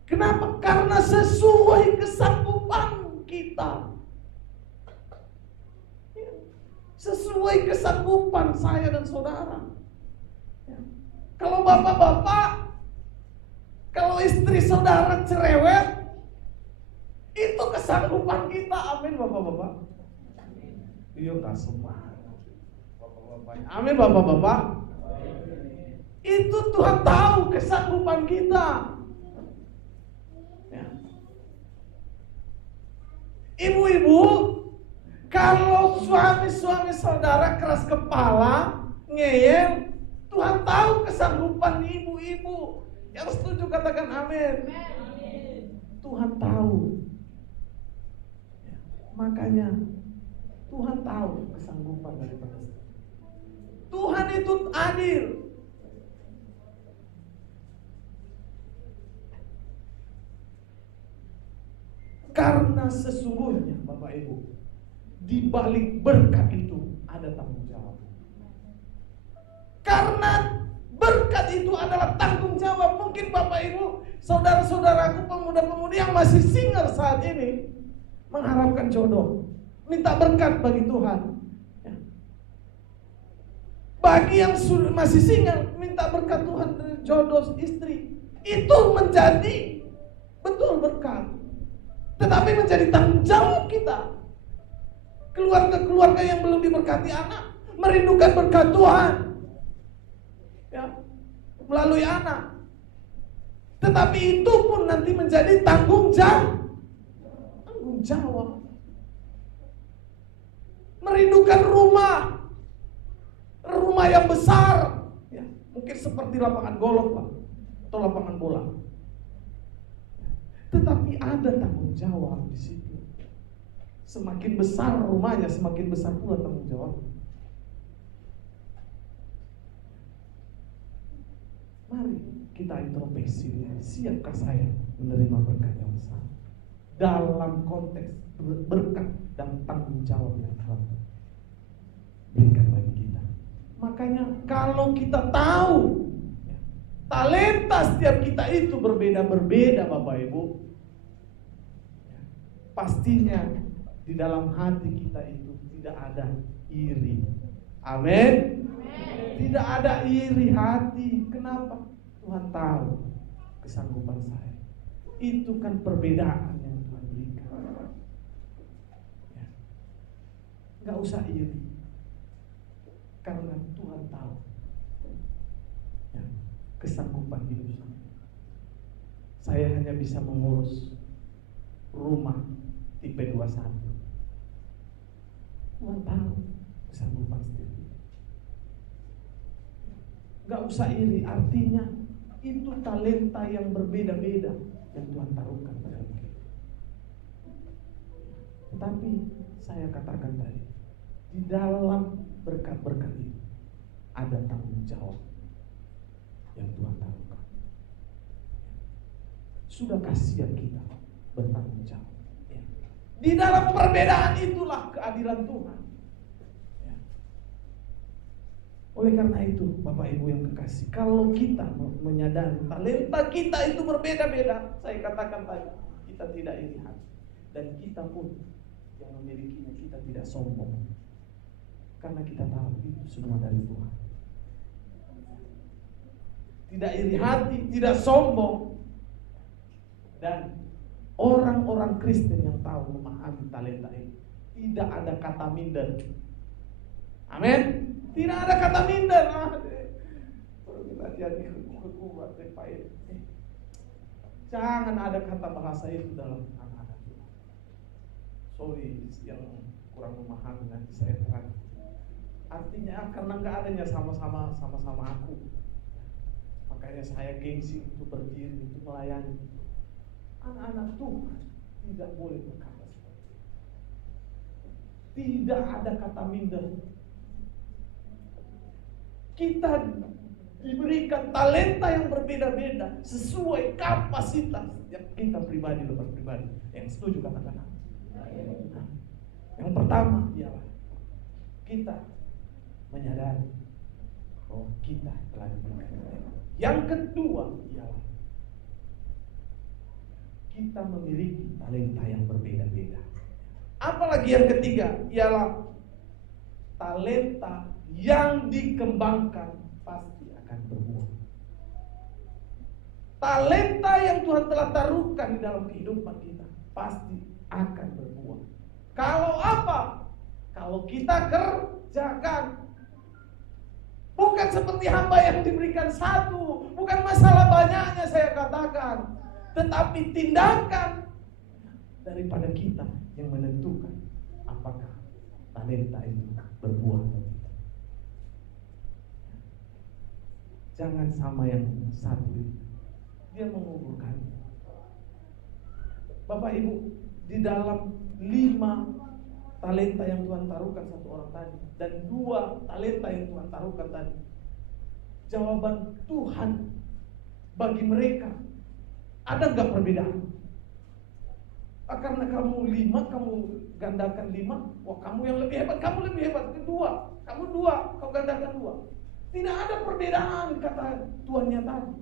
Kenapa? Karena sesuai kesanggupan kita. Sesuai kesanggupan saya dan saudara. Kalau bapak-bapak, kalau istri saudara cerewet, itu kesanggupan kita. Amin bapak-bapak. Iya gak semua bapak-bapak. Amin bapak-bapak. Itu Tuhan tahu kesanggupan kita. Ibu-ibu, kalau suami-suami saudara keras kepala, ngeyel, Tuhan tahu kesanggupan ibu-ibu. Yang setuju katakan amin. Tuhan tahu. Makanya Tuhan tahu kesanggupan daripada Tuhan itu adil. Karena sesungguhnya Bapak Ibu, di balik berkat itu ada tanggung jawab. Karena berkat itu adalah tanggung jawab. Mungkin Bapak Ibu, saudara-saudaraku pemuda-pemudi yang masih single saat ini mengharapkan jodoh, minta berkat bagi Tuhan. Bagi yang masih single, minta berkat Tuhan dari jodoh istri. Itu menjadi betul berkat. Tetapi menjadi tanggung jawab kita. Keluarga-keluarga yang belum diberkati anak merindukan berkat Tuhan, ya, melalui anak. Tetapi itu pun nanti menjadi tanggung jawab. Merindukan rumah yang besar, ya, mungkin seperti lapangan golf lah, atau lapangan bola. Tetapi ada tanggung jawab di situ. Semakin besar rumahnya, semakin besar pula tanggung jawab. Mari kita introspeksi, siapkah saya menerima berkat yang besar dalam konteks berkat dan tanggung jawab yang Tuhan berikan bagi kita. Makanya kalau kita tahu talenta setiap kita itu berbeda-berbeda Bapak Ibu, pastinya di dalam hati kita itu tidak ada iri. Amin. Tidak ada iri hati. Kenapa? Tuhan tahu kesanggupan saya. Itu kan perbedaan yang Tuhan berikan. Gak usah iri, karena Tuhan tahu kesanggupan hidup saya. Saya hanya bisa mengurus rumah tipe 21. Tuhan tahu kesanggupan sendiri. Gak usah iri, artinya itu talenta yang berbeda-beda yang Tuhan taruhkan pada kita. Tetapi saya katakan tadi, di dalam berkat-berkat itu ada tanggung jawab yang Tuhan taruhkan. Sudah kasihan kita bertanggung jawab. Di dalam perbedaan itulah keadilan Tuhan. Oleh karena itu, Bapak Ibu yang kekasih, kalau kita menyadari talenta kita itu berbeda-beda, saya katakan tadi, kita tidak iri hati. Dan kita pun yang memilikinya, kita tidak sombong. Karena kita tahu itu semua dari Tuhan. Tidak iri hati, tidak sombong. Dan orang-orang Kristen yang tahu memahami talenta ini, tidak ada kata minder. Amin. Tidak ada kata minder. Jangan ada kata bahasa itu dalam anak-anak kita. Sorry yang kurang memahami, nanti saya terang. Artinya karena nggak adanya sama-sama aku, makanya saya gengsi untuk berdiri, untuk melayani. Anak-anak Tuhan tidak boleh berkata seperti itu. Tidak ada kata minder. Kita diberikan talenta yang berbeda-beda sesuai kapasitas yang kita pribadi lepas pribadi. Yang setuju katakan. Yang pertama ialah kita menyadari bahwa kita telah diberikan talenta. Yang kedua ialah kita memiliki talenta yang berbeda-beda. Apalagi yang ketiga ialah talenta yang dikembangkan pasti akan berbuah. Talenta yang Tuhan telah taruhkan di dalam kehidupan kita pasti akan berbuah. Kalau apa? Kalau kita kerjakan. Bukan seperti hamba yang diberikan satu. Bukan masalah banyaknya saya katakan. Tetapi tindakan daripada kita yang menentukan apakah talenta itu berbuah atau tidak. Jangan sama yang satu itu. Dia menguburkan. Bapak Ibu, di dalam 5 talenta yang Tuhan taruhkan satu orang tadi dan 2 talenta yang Tuhan taruhkan tadi, jawaban Tuhan bagi mereka ada nggak perbedaan? Karena kamu 5, kamu gandakan 5, wah kamu yang lebih hebat, kamu lebih hebat. Kedua, kamu 2, kau gandakan 2. Tidak ada perbedaan kata Tuhannya tadi.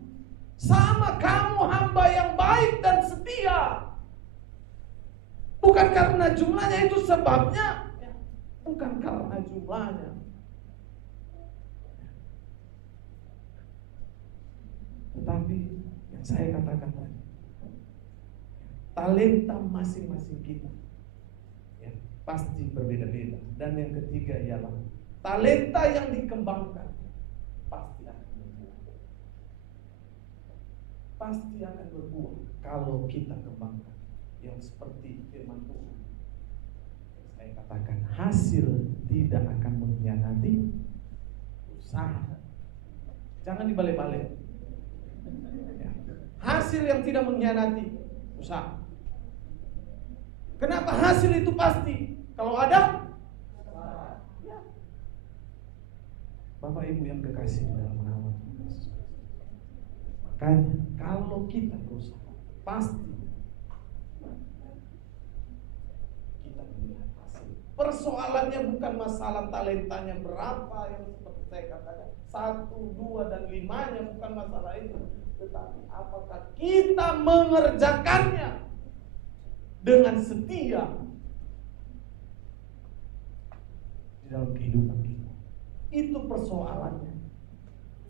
Sama kamu hamba yang baik dan setia. Bukan karena jumlahnya itu sebabnya, bukan karena jumlahnya. Tetapi yang saya katakan tadi, talenta masing-masing kita ya, pasti berbeda-beda. Dan yang ketiga ialah talenta yang dikembangkan pasti akan berbuah. Pasti akan berbuah kalau kita kembangkan. Yang seperti firman Tuhan yang saya katakan, hasil tidak akan mengkhianati usaha. Jangan dibalik-balik ya. Hasil yang tidak mengkhianati usaha. Kenapa hasil itu pasti? Kalau ada ya. Bapak Ibu yang kekasih dalam nama Tuhan Yesus. Makanya kalau kita berusaha pasti persoalannya bukan masalah talentanya berapa yang seperti saya katakan 1, 2, dan 5-nya, bukan masalah itu. Tetapi apakah kita mengerjakannya dengan setia di dalam kehidupan kita. Itu persoalannya.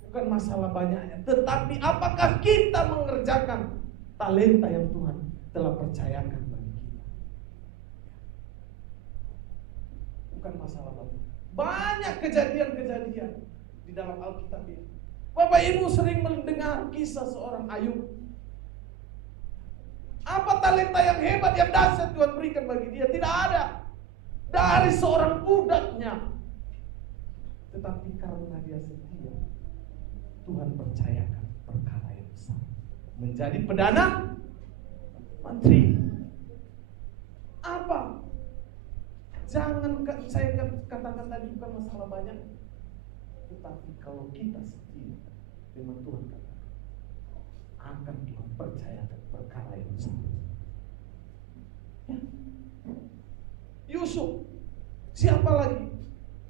Bukan masalah banyaknya, tetapi apakah kita mengerjakan talenta yang Tuhan telah percayakan bagi kita. Bukan masalah banyak. Banyak kejadian-kejadian di dalam Alkitab ini. Bapak Ibu sering mendengar kisah seorang Ayub. Apa talenta yang hebat yang dahsyat Tuhan berikan bagi dia? Tidak ada. Dari seorang budaknya. Tetapi karena dia setia, Tuhan percayakan perkara yang besar. Menjadi perdana menteri. Apa? Jangan saya katakan tadi bukan masalah banyak. Tetapi kalau kita setia dengan Tuhan katakan, akan Tuhan percayakan perkara yang besar. Ya. Yusuf, siapa lagi?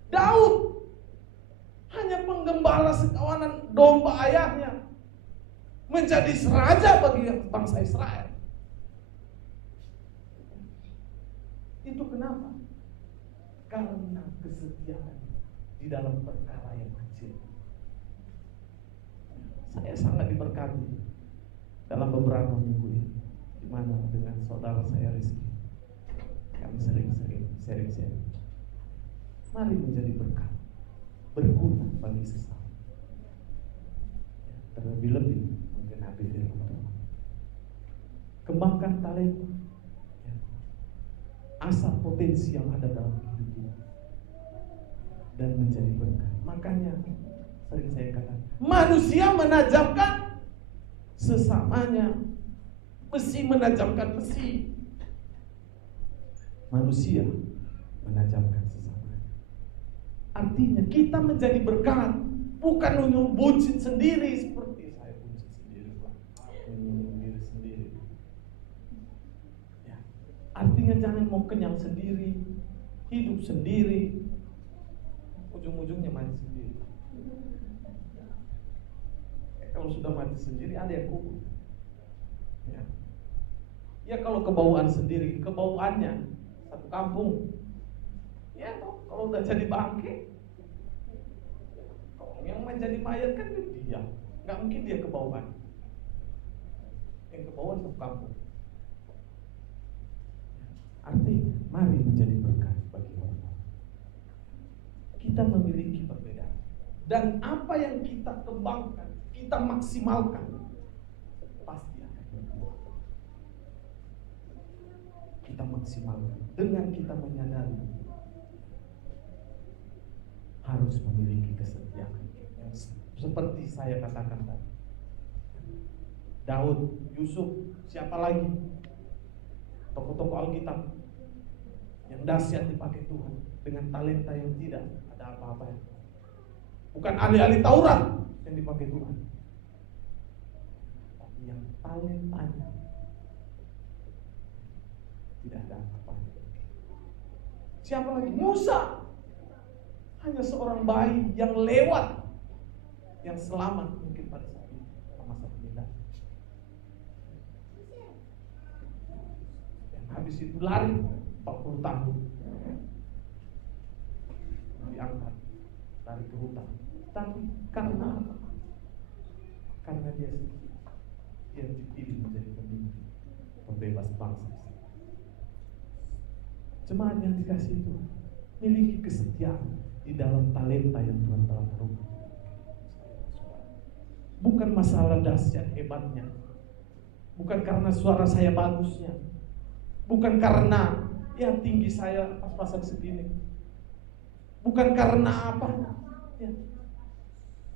Daud, hanya penggembala sekawanan domba ayahnya, menjadi raja bagi bangsa Israel. Itu kenapa? Karena kesetiaan di dalam perkara yang kecil. Saya sangat diberkati dalam beberapa minggu ini, di mana dengan saudara saya Rizky, kami sering-sering sharing. Mari menjadi berkat, berguna bagi sesama, terlebih-lebih menggenapi firman Tuhan. Kembangkan talenta, asah potensi yang ada dalam hidup kita, dan menjadi berkat. Makanya sering saya katakan, manusia menajamkan sesamanya, besi menajamkan besi. Manusia menajamkan sesamanya. Artinya kita menjadi berkat, bukan untuk buncit sendiri seperti saya buncit sendiri, menyinggung diri sendiri. Ya. Artinya jangan mau kenyang sendiri, hidup sendiri, ujung-ujungnya main sendiri. Kalau sudah mati sendiri ada yang kubur. Ya kalau kebauan sendiri, kebauannya satu kampung. Ya toh, kalau udah jadi bangke, kalau yang menjadi mayat kan dia, nggak mungkin dia kebauan. Yang kebauan satu kampung. Artinya, mari menjadi berkat bagi orang. Kita memiliki perbedaan, dan apa yang kita kembangkan, kita maksimalkan, pasti akan berbuah. Kita maksimalkan dengan kita menyadari harus memiliki kesetiaan yang seperti saya katakan tadi. Daud, Yusuf, siapa lagi? Tokoh-tokoh Alkitab yang dahsyat dipakai Tuhan dengan talenta yang tidak ada apa-apanya. Bukan ahli-ahli Taurat yang dipakai Tuhan, tapi yang talentanya tidak ada apa-apanya. Siapa lagi? Musa, hanya seorang bayi yang lewat, yang selamat mungkin pada saat itu, masa pemindahan. Yang habis itu lari 40 tahun, diangkat lari ke hutan. Tapi karena apa? Karena dia dipilih menjadi pemimpin, pembebas bangsa. Jemaat yang dikasihi Tuhan, miliki kesetiaan di dalam talenta yang Tuhan telah taruhkan. Bukan masalah dahsyat hebatnya, bukan karena suara saya bagusnya, bukan karena ya tinggi saya pas-pasan segini, bukan karena apa ya,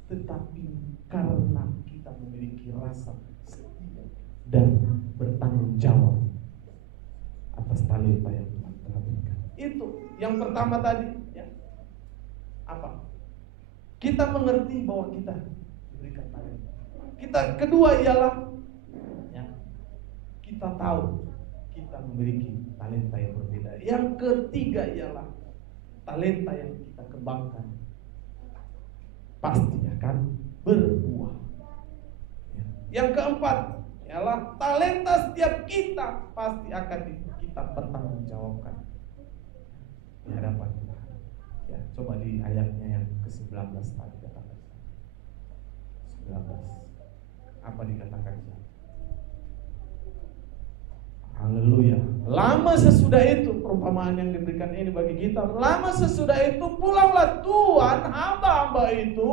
tetapi karena kita memiliki rasa setia dan bertanggung jawab atas talenta yang Tuhan telah berikan. Itu yang pertama tadi ya. Apa? Kita mengerti bahwa kita diberikan talenta. Kedua ialah ya, kita tahu kita memiliki talenta yang berbeda. Yang ketiga ialah talenta yang kita kembangkan pasti akan berbuah. Ya. Yang keempat ialah talenta setiap kita pasti akan kita pertanggungjawabkan di hadapan Tuhan. Ya, coba di ayatnya yang ke-19 tadi katakan. 19. Apa dikatakan? Haleluya. Lama sesudah itu, perumpamaan yang diberikan ini bagi kita, lama sesudah itu pulanglah Tuhan hamba-hamba itu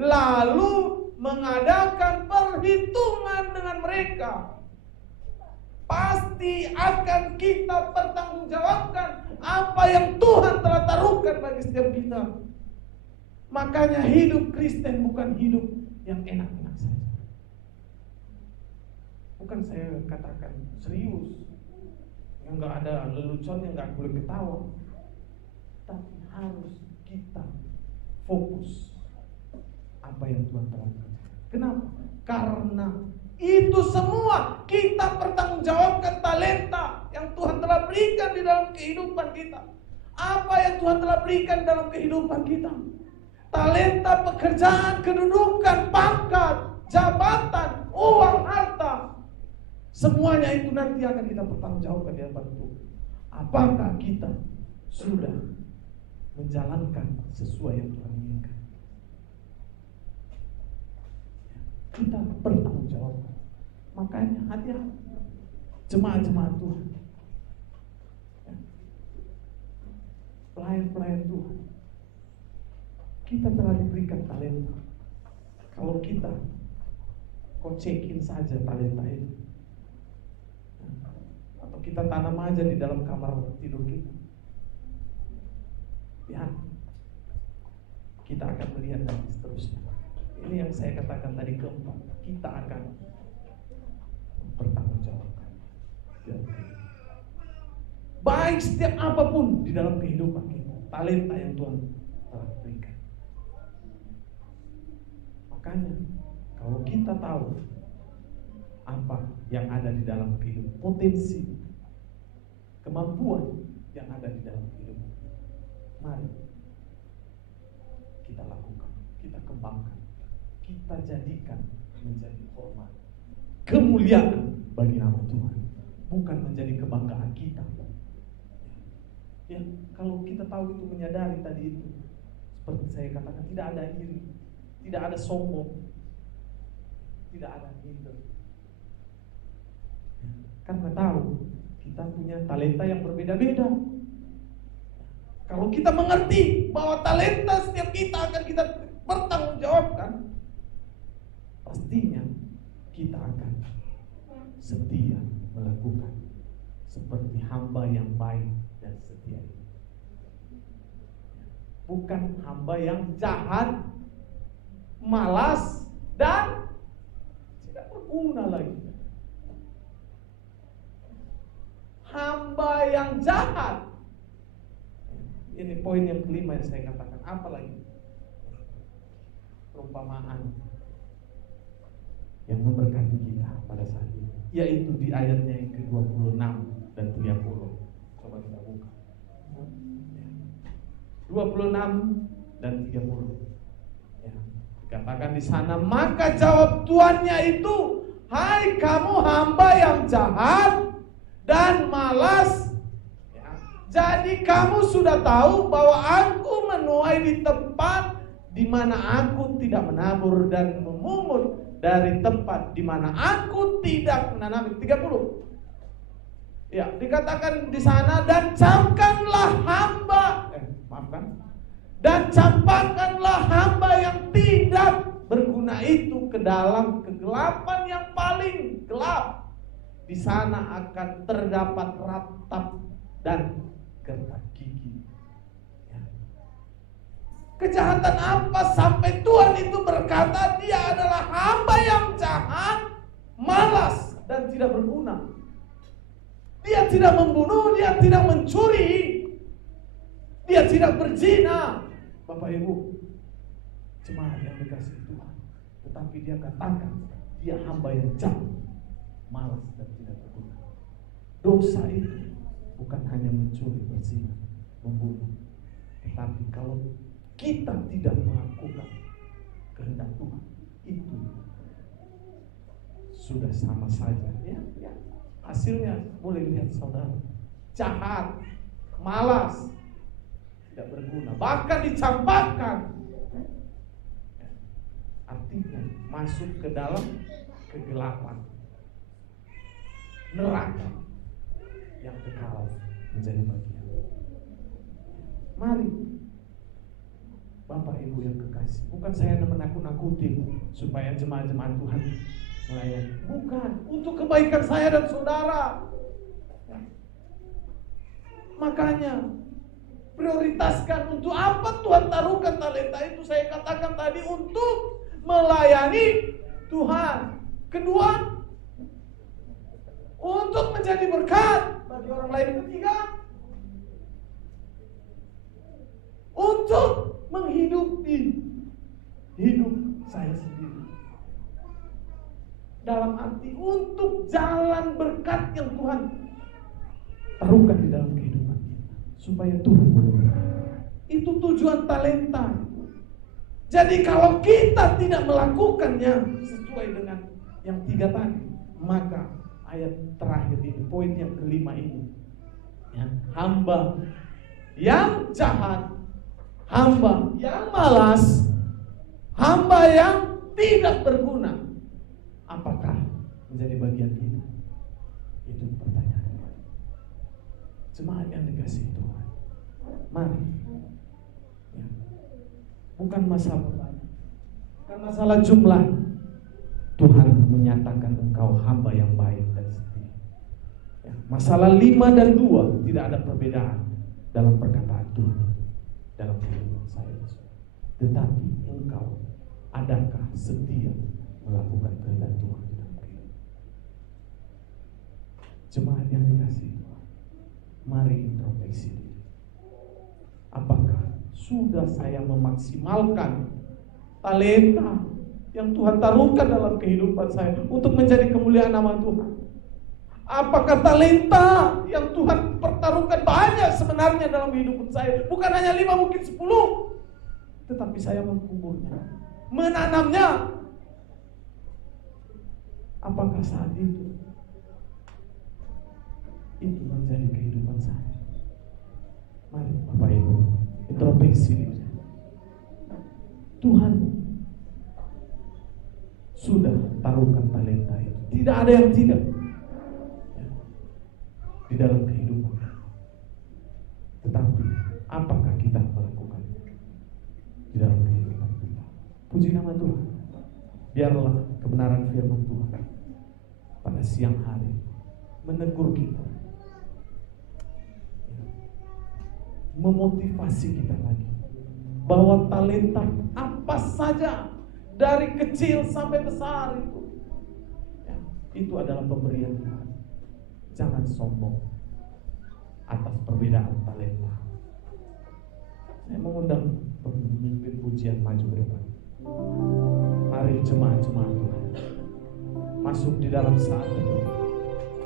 lalu mengadakan perhitungan dengan mereka. Pasti akan kita pertanggungjawabkan apa yang Tuhan telah taruhkan bagi setiap kita. Makanya hidup Kristen bukan hidup yang enak-enak saja. Bukan saya katakan serius, yang nggak ada leluconnya, nggak boleh ketawa, tapi harus kita fokus apa yang Tuhan telah kerjakan. Kenapa? Karena itu semua kita pertanggungjawabkan talenta yang Tuhan telah berikan di dalam kehidupan kita. Apa yang Tuhan telah berikan dalam kehidupan kita? Talenta, pekerjaan, kedudukan, pangkat, jabatan, uang, harta. Semuanya itu nanti akan kita pertanggungjawabkan di hadapan Tuhan. Apakah kita sudah menjalankan sesuai yang Tuhan inginkan? Kita bertanggungjawab. Makanya hati-hati jemaat-jemaat Tuhan, pelayan-pelayan Tuhan, kita telah diberikan talenta. Kalau kita kocekin saja talenta itu, atau kita tanam aja di dalam kamar tidur kita, ya, kita akan melihat nanti seterusnya. Ini yang saya katakan tadi keempat, kita akan bertanggungjawabkan. Baik setiap apapun di dalam kehidupan kita, talenta yang Tuhan telah berikan. Makanya kalau kita tahu apa yang ada di dalam kehidupan, potensi, kemampuan yang ada di dalam kehidupan, mari kita lakukan, kita kembangkan, kita jadikan menjadi hormat, kemuliaan bagi nama Tuhan, bukan menjadi kebanggaan kita. Ya, kalau kita tahu itu, menyadari tadi itu, seperti saya katakan, tidak ada iri, tidak ada sombong, tidak ada minder. Karena tahu kita punya talenta yang berbeda-beda. Kalau kita mengerti bahwa talenta setiap kita akan kita bertanggungjawabkan, pastinya kita akan setia melakukan seperti hamba yang baik dan setia. Bukan hamba yang jahat, malas, dan tidak berguna lagi. Hamba yang jahat. Ini poin yang kelima yang saya katakan. Apa lagi? Perumpamaan yang memberkati kita pada saat ini, yaitu di ayatnya yang ke-26 dan 30. Coba kita buka 26 dan 30. Ya, dikatakan di sana, maka jawab tuannya itu, hai kamu hamba yang jahat dan malas. Ya, jadi kamu sudah tahu bahwa aku menuai di tempat di mana aku tidak menabur dan memungut dari tempat di mana aku tidak menanam. 30. Ya, dikatakan di sana, dan campakkanlah hamba, dan campakkanlah hamba yang tidak berguna itu ke dalam kegelapan yang paling gelap. Di sana akan terdapat ratap dan gertak gigi. Ya. Kejahatan apa sampai Tuhan itu berkata dia adalah hamba yang jahat, malas, dan tidak berguna. Dia tidak membunuh, dia tidak mencuri, dia tidak berzina. Bapak Ibu, jemaat yang dikasihi Tuhan, tetapi dia katakan dia hamba yang jahat, malas, dan tidak berguna. Dosa itu bukan hanya mencuri, berzina, membunuh, tetapi kalau kita tidak melakukan kehendak Tuhan, itu sudah sama saja. Ya. Hasilnya boleh lihat saudara, jahat, malas, tidak berguna, bahkan dicampakkan. Artinya masuk ke dalam kegelapan, neraka yang kekal menjadi bagian. Mari Bapak Ibu yang kekasih, bukan saya menakut-nakuti supaya jemaat-jemaat Tuhan melayani, bukan, untuk kebaikan saya dan saudara. Makanya prioritaskan untuk apa Tuhan taruhkan talenta itu. Saya katakan tadi, untuk melayani Tuhan. Kedua, untuk menjadi berkat bagi orang lain. Ketiga, untuk menghidupi hidup saya sendiri. Dalam arti untuk jalan berkat yang Tuhan taruhkan di dalam kehidupan kita, supaya Tuhan berkat. Itu tujuan talenta. Jadi kalau kita tidak melakukannya sesuai dengan yang 3 tadi, maka ayat terakhir ini, poin yang kelima ini, ya, hamba yang jahat, hamba yang malas, hamba yang tidak berguna, apakah menjadi bagian kita? Itu pertanyaan. Jemaat yang dikasihi Tuhan, mari, ya, bukan masalah jumlah. Tuhan menyatakan engkau hamba yang baik dan setia. Ya, masalah 5 dan 2 tidak ada perbedaan dalam perkataan Tuhan dalam kehidupan saya. Tetapi engkau adakah setia melakukan kehendak Tuhan dalam kehidupan? Jemaat yang dikasihi Tuhan, mari introspeksi diri. Apakah sudah saya memaksimalkan talenta yang Tuhan taruhkan dalam kehidupan saya untuk menjadi kemuliaan nama Tuhan? Apakah talenta yang Tuhan pertaruhkan banyak sebenarnya dalam kehidupan saya? Bukan hanya 5, mungkin 10, tetapi saya menguburnya, menanamnya. Apakah saat itu menjadi kehidupan saya? Mari Bapak Ibu introspeksi diri. Tuhan sudah taruhkan talenta itu. Tidak ada yang tidak di dalam kehidupan. Tetapi apakah kita melakukan di dalam kehidupan kita? Puji nama Tuhan. Biarlah kebenaran firman Tuhan pada siang hari menegur kita, memotivasi kita lagi bahwa talenta apa saja dari kecil sampai besar itu adalah pemberian Tuhan. Jangan sombong atas perbedaan talenta. Saya mengundang pemimpin pujian maju ke depan. Mari jemaat-jemaat Tuhan masuk di dalam saat itu,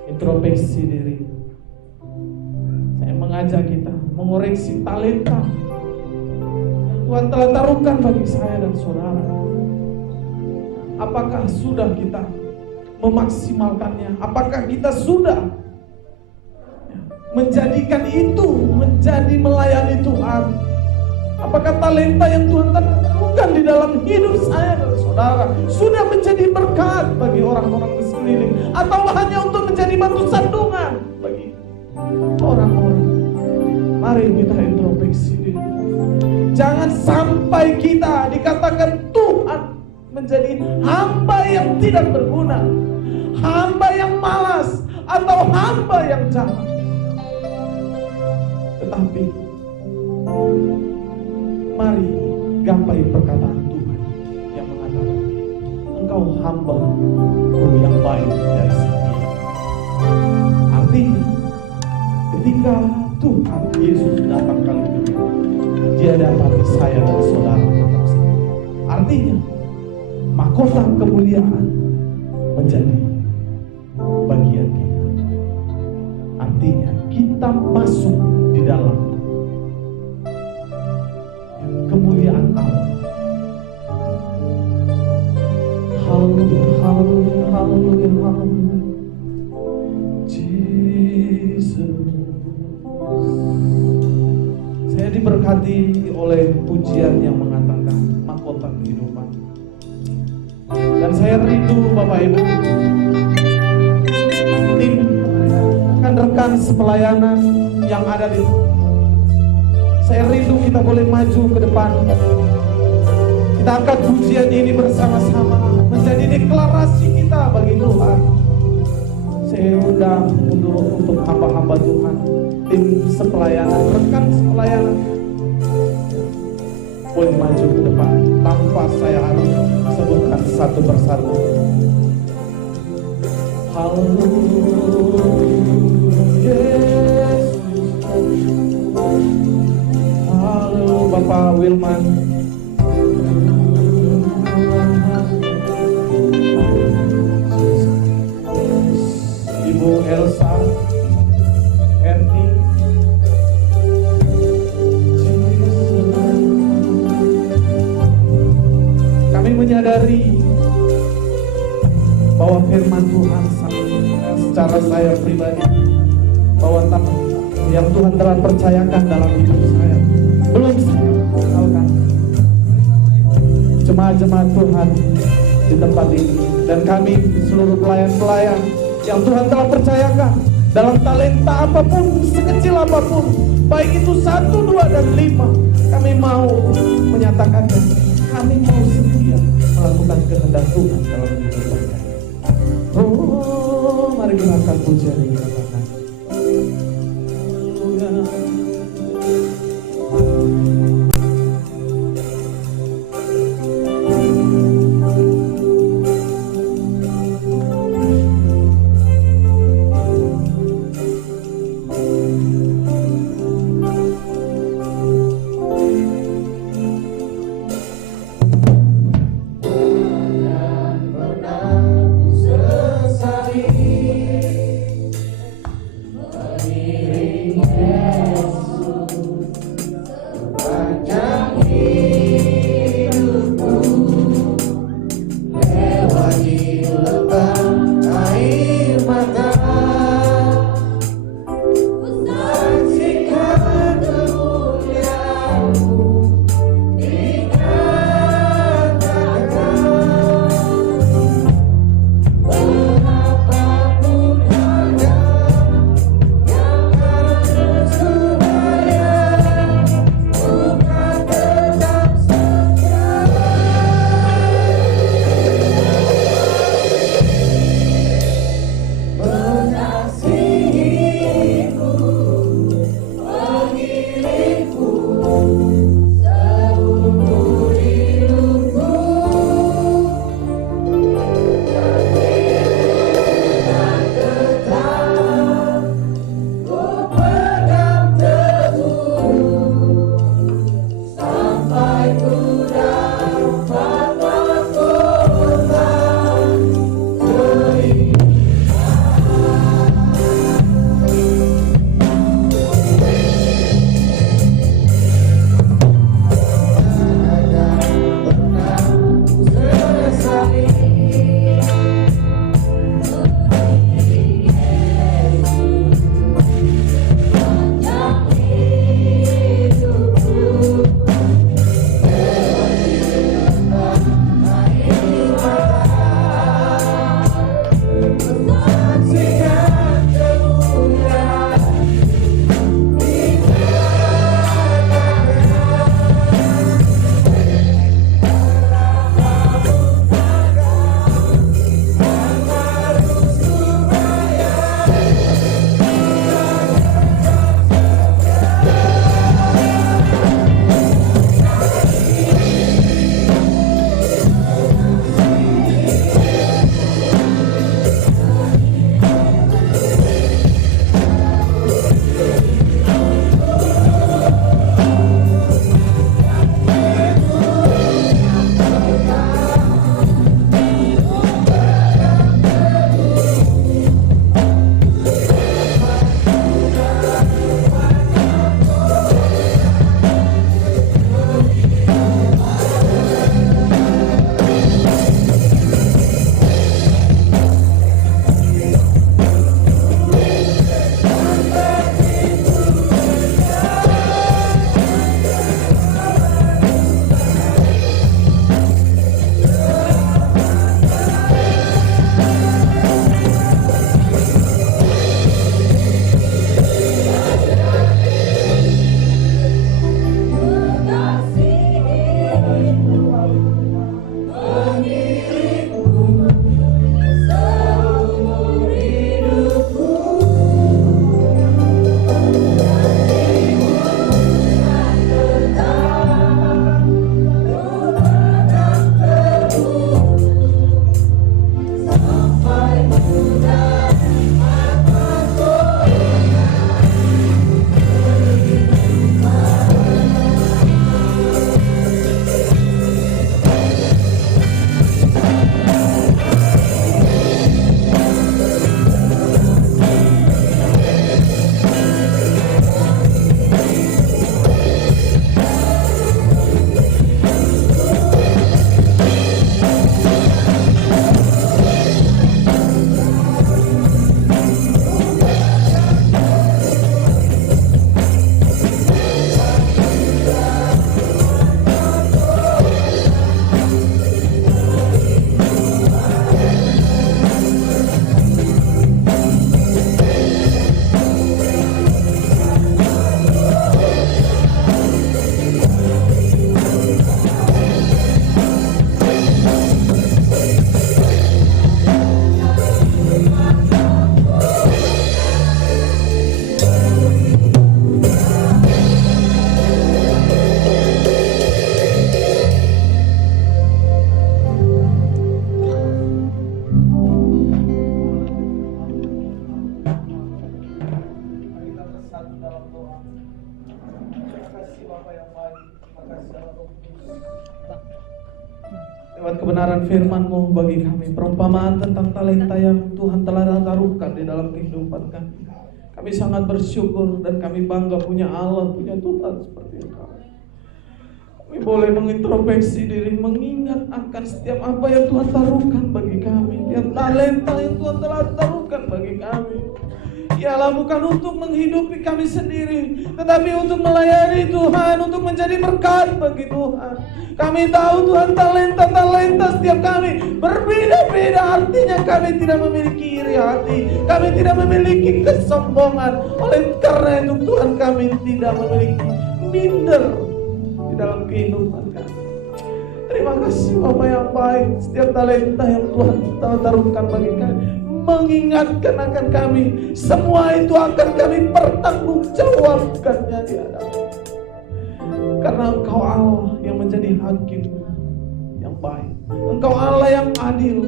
introspeksi diri. Saya mengajak kita mengoreksi talenta yang Tuhan telah taruhkan bagi saya dan saudara. Apakah sudah kita memaksimalkannya? Apakah kita sudah menjadikan itu menjadi melayani Tuhan? Apakah talenta yang Tuhan taruhkan di dalam hidup saya dan saudara sudah menjadi berkat bagi orang-orang di sekeliling, atau hanya untuk menjadi batu sandungan bagi orang-orang? Mari kita introspeksi diri. Jangan sampai kita dikatakan Tuhan menjadi hamba yang tidak berguna, hamba yang malas, atau hamba yang jahat. Tetapi mari gapai perkataan Tuhan yang mengatakan, engkau hamba-Ku yang baik dan setia. Artinya ketika Tuhan Yesus datang kali ini, Dia dapat saya dan saudara tetap setia. Artinya mahkota kemuliaan menjadi bagian kita. Artinya kita masuk di dalam kemuliaan Allah. Haleluya, haleluya, haleluya, haleluya. Jesus. Saya diberkati oleh pujian yang mengatakan mahkota kehidupan. Dan saya rindu Bapak Ibu, tim rekan-rekan sepelayanan yang ada di, saya rindu kita boleh maju ke depan. Kita angkat pujian ini bersama-sama menjadi deklarasi kita bagi Tuhan. Saya undang untuk hamba-hamba Tuhan, tim sepelayanan, rekan sepelayanan, boleh maju ke depan tanpa saya harus sebutkan satu persatu. Haleluya, Yesus. Halo Bapak Wilman, Ibu Elsa, Ernie, kami menyadari bahwa firman Tuhan secara saya pribadi, bahwa yang Tuhan telah percayakan dalam hidup saya belum saya kenalkan. Jemaat-jemaat Tuhan di tempat ini dan kami seluruh pelayan-pelayan yang Tuhan telah percayakan dalam talenta apapun, sekecil apapun, baik itu 1, 2, dan 5, kami mau menyatakannya. Kami mau setia melakukan kehendak Tuhan dalam hidup kita. Oh, mari kita angkat pujian ini, katakan Bapa yang baik, terima kasih Allah Roh Kudus. Lewat kebenaran firman-Mu bagi kami, perumpamaan tentang talenta yang Tuhan telah taruhkan di dalam kehidupan kami. Kami sangat bersyukur dan kami bangga punya Allah, punya Tuhan seperti Engkau. Kami boleh mengintrospeksi diri, mengingat akan setiap apa yang Tuhan taruhkan bagi kami, setiap talenta yang Tuhan telah taruhkan bagi kami. Ialah bukan untuk menghidupi kami sendiri, tetapi untuk melayani Tuhan, untuk menjadi berkat bagi Tuhan. Kami tahu Tuhan, talenta-talenta setiap kami berbeda-beda. Artinya kami tidak memiliki iri hati, kami tidak memiliki kesombongan. Oleh karena itu Tuhan, kami tidak memiliki minder di dalam kehidupan kami. Terima kasih Bapa yang baik, setiap talenta yang Tuhan telah taruhkan bagi kami mengingatkan akan kami, semua itu akan kami pertanggungjawabkannya di hadapan. Karena Engkau Allah yang menjadi hakim yang baik, Engkau Allah yang adil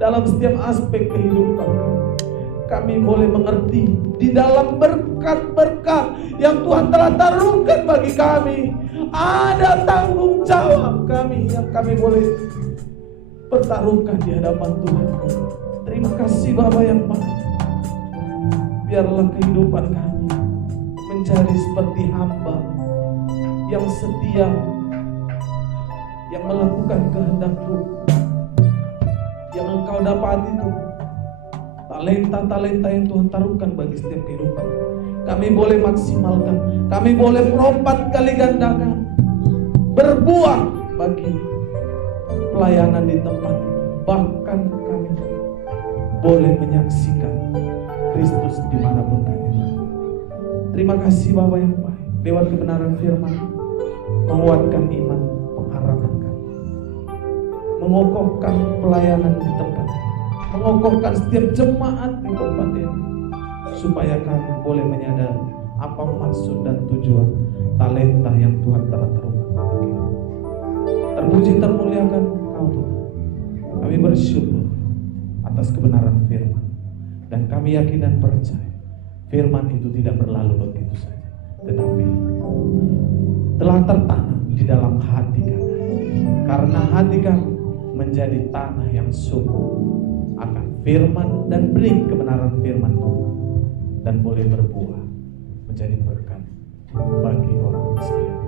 dalam setiap aspek kehidupan kami. Kami boleh mengerti di dalam berkat-berkat yang Tuhan telah taruhkan bagi kami, ada tanggung jawab kami yang kami boleh pertaruhkan di hadapan Tuhan. Terima kasih Bapa yang baik. Biarlah kehidupan kami menjadi seperti hamba yang setia, yang melakukan kehendak-Mu, yang Engkau dapat itu talenta-talenta yang Tuhan taruhkan bagi setiap kehidupan. Kami boleh maksimalkan, kami boleh 4 kali gandakan, berbuah bagi pelayanan di tempat ini. Bahkan kami boleh menyaksikan Kristus dimanapun kami berada. Terima kasih Bapa yang baik, lewat kebenaran firman menguatkan iman pengharapan kami, mengokohkan pelayanan di tempat ini, mengokohkan setiap jemaat di tempat ini, supaya kami boleh menyadari apa maksud dan tujuan talenta yang Tuhan telah taruhkan bagi kita. Terpuji termuliakan Engkau Tuhan. Kami bersyukur atas kebenaran firman, dan kami yakin dan percaya firman itu tidak berlalu begitu saja, tetapi telah tertanam di dalam hati kami, karena hati kami menjadi tanah yang subur akan firman dan benih kebenaran firman Tuhan, dan boleh berbuah menjadi berkat bagi orang sekalian.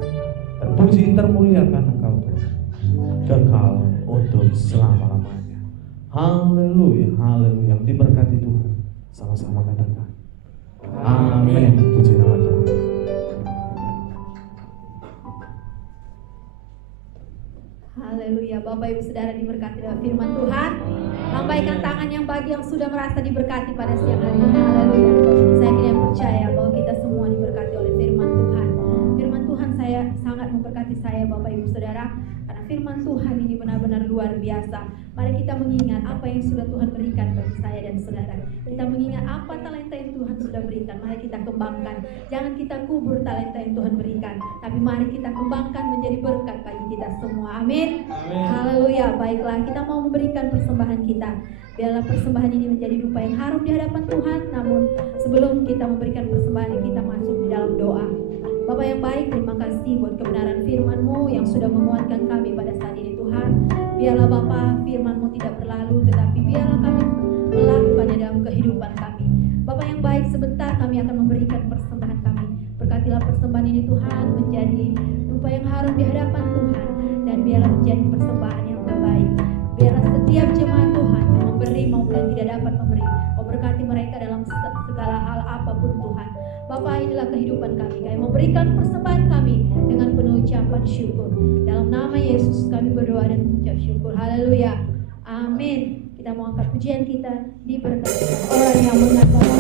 Terpuji termuliakan Engkau Tuhan, kekal untuk selama-lamanya. Haleluya, haleluya. Yang diberkati Tuhan, sama-sama katakan amin. Puji nama Tuhan. Haleluya. Bapak Ibu Saudara diberkati dengan firman Tuhan. Lambaikan tangan yang bagi yang sudah merasa diberkati pada siang hari ini. Haleluya. Saya kira percaya bahwa kita semua diberkati oleh firman Tuhan. Firman Tuhan saya sangat memberkati saya Bapak Ibu Saudara, karena firman Tuhan ini benar-benar luar biasa. Mari kita mengingat apa yang sudah Tuhan berikan bagi saya dan saudara. Kita mengingat apa talenta yang Tuhan sudah berikan. Mari kita kembangkan. Jangan kita kubur talenta yang Tuhan berikan, tapi mari kita kembangkan menjadi berkat bagi kita semua. Amin. Haleluya. Baiklah, kita mau memberikan persembahan kita. Biarlah persembahan ini menjadi dupa yang harum di hadapan Tuhan. Namun sebelum kita memberikan persembahan ini, kita masuk di dalam doa. Bapak yang baik, terima kasih buat kebenaran firman-Mu yang sudah menguatkan kami pada saat ini Tuhan. Biarlah Bapak, firman-Mu tidak berlalu, tetapi biarlah kami melakukannya dalam kehidupan kami. Bapak yang baik, sebentar kami akan memberikan persembahan kami. Berkatilah persembahan ini Tuhan menjadi dupa yang harum di hadapan Tuhan, dan biarlah menjadi persembahan yang terbaik. Biarlah setiap jemaat Tuhan yang memberi maupun yang tidak dapat memberi, Kau berkati mereka dalam segala hal apapun Tuhan. Bapak, inilah kehidupan kami. Kami memberikan persembahan kami dengan penuh ucapan syukur. Dalam nama Yesus kami berdoa dan mengucap syukur. Haleluya. Amin. Kita mau angkat pujian kita, diberkati orang yang mengatakan Orang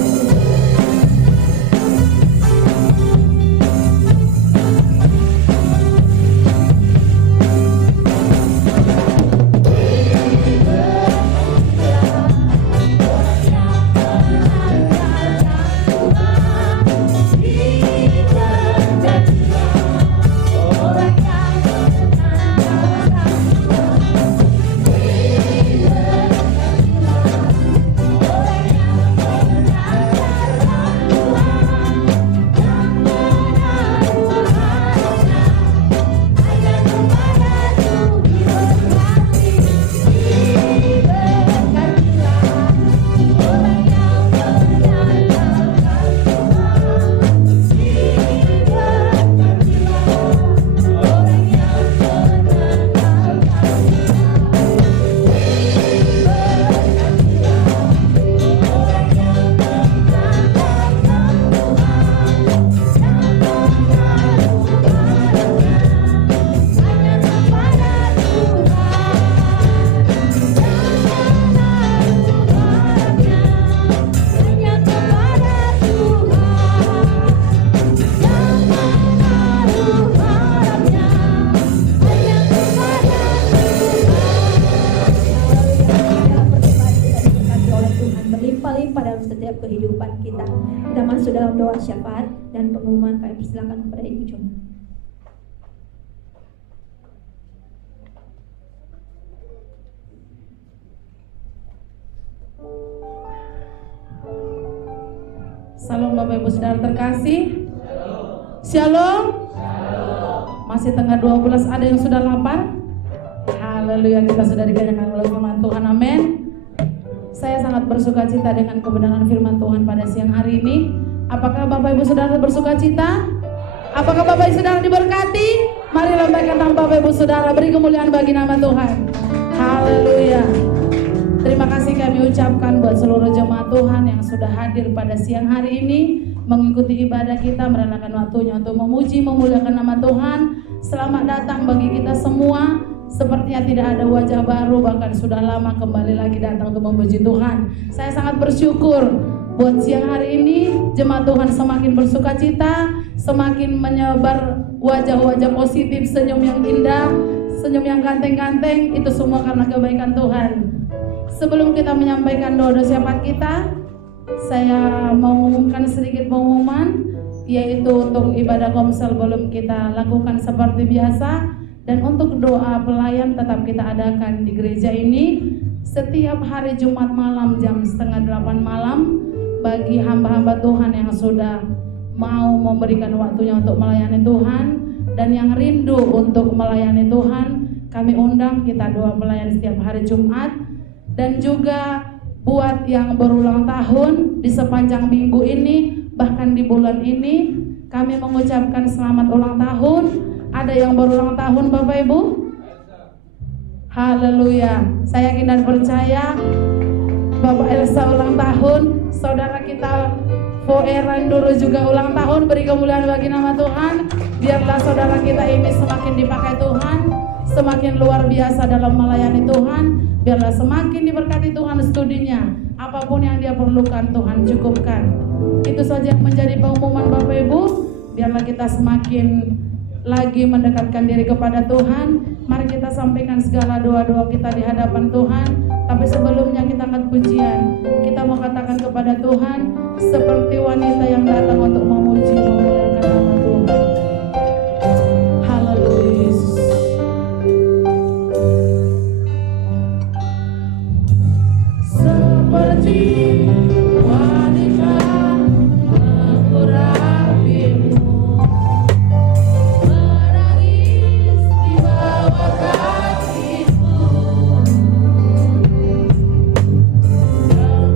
yang masuk dalam doa syafaat dan pengumuman. Kami persilakan kepada Ibu Joma. Salam Bapak Ibu Saudara terkasih. Shalom. Masih tanggal 12, ada yang sudah lapar? Haleluya, kita sudah dikenyangkan oleh firman Tuhan. Amin. Saya sangat bersuka cita dengan kebenaran firman Tuhan pada siang hari ini. Apakah Bapak Ibu Saudara bersuka cita? Apakah Bapak Ibu Saudara diberkati? Mari lambaikan tangan Bapak Ibu Saudara, beri kemuliaan bagi nama Tuhan. Haleluya. Terima kasih kami ucapkan buat seluruh jemaat Tuhan yang sudah hadir pada siang hari ini, mengikuti ibadah kita, merelakan waktunya untuk memuji, memuliakan nama Tuhan. Selamat datang bagi kita semua. Sepertinya tidak ada wajah baru, bahkan sudah lama kembali lagi datang untuk memuji Tuhan. Saya sangat bersyukur buat siang hari ini, jemaat Tuhan semakin bersuka cita, semakin menyebar wajah-wajah positif, senyum yang indah, senyum yang ganteng-ganteng, itu semua karena kebaikan Tuhan. Sebelum kita menyampaikan doa-doa syafaat kita, saya mau mengumumkan sedikit pengumuman, yaitu untuk ibadah komsel belum kita lakukan seperti biasa, dan untuk doa pelayan tetap kita adakan di gereja ini setiap hari Jumat malam jam 7:30 malam bagi hamba-hamba Tuhan yang sudah mau memberikan waktunya untuk melayani Tuhan dan yang rindu untuk melayani Tuhan. Kami undang kita doa pelayan setiap hari Jumat. Dan juga buat yang berulang tahun di sepanjang minggu ini, bahkan di bulan ini, kami mengucapkan selamat ulang tahun. Ada yang berulang tahun Bapak Ibu? Haleluya. Saya yakin dan percaya Bapak Elsa ulang tahun, saudara kita Foeran dulu juga ulang tahun. Beri kemuliaan bagi nama Tuhan. Biarlah saudara kita ini semakin dipakai Tuhan, semakin luar biasa dalam melayani Tuhan. Biarlah semakin diberkati Tuhan studinya. Apapun yang dia perlukan Tuhan cukupkan. Itu saja yang menjadi pengumuman Bapak Ibu. Biarlah kita semakin lagi mendekatkan diri kepada Tuhan. Mari kita sampaikan segala doa-doa kita di hadapan Tuhan. Tapi sebelumnya kita angkat pujian. Kita mau katakan kepada Tuhan seperti wanita yang datang untuk memuji, memuliakan nama Tuhan. Haleluya. Seperti wanita mengurapimu, menangis di bawah kasih-Mu.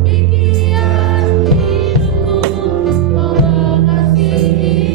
Demikian hidupku, mau mengasihi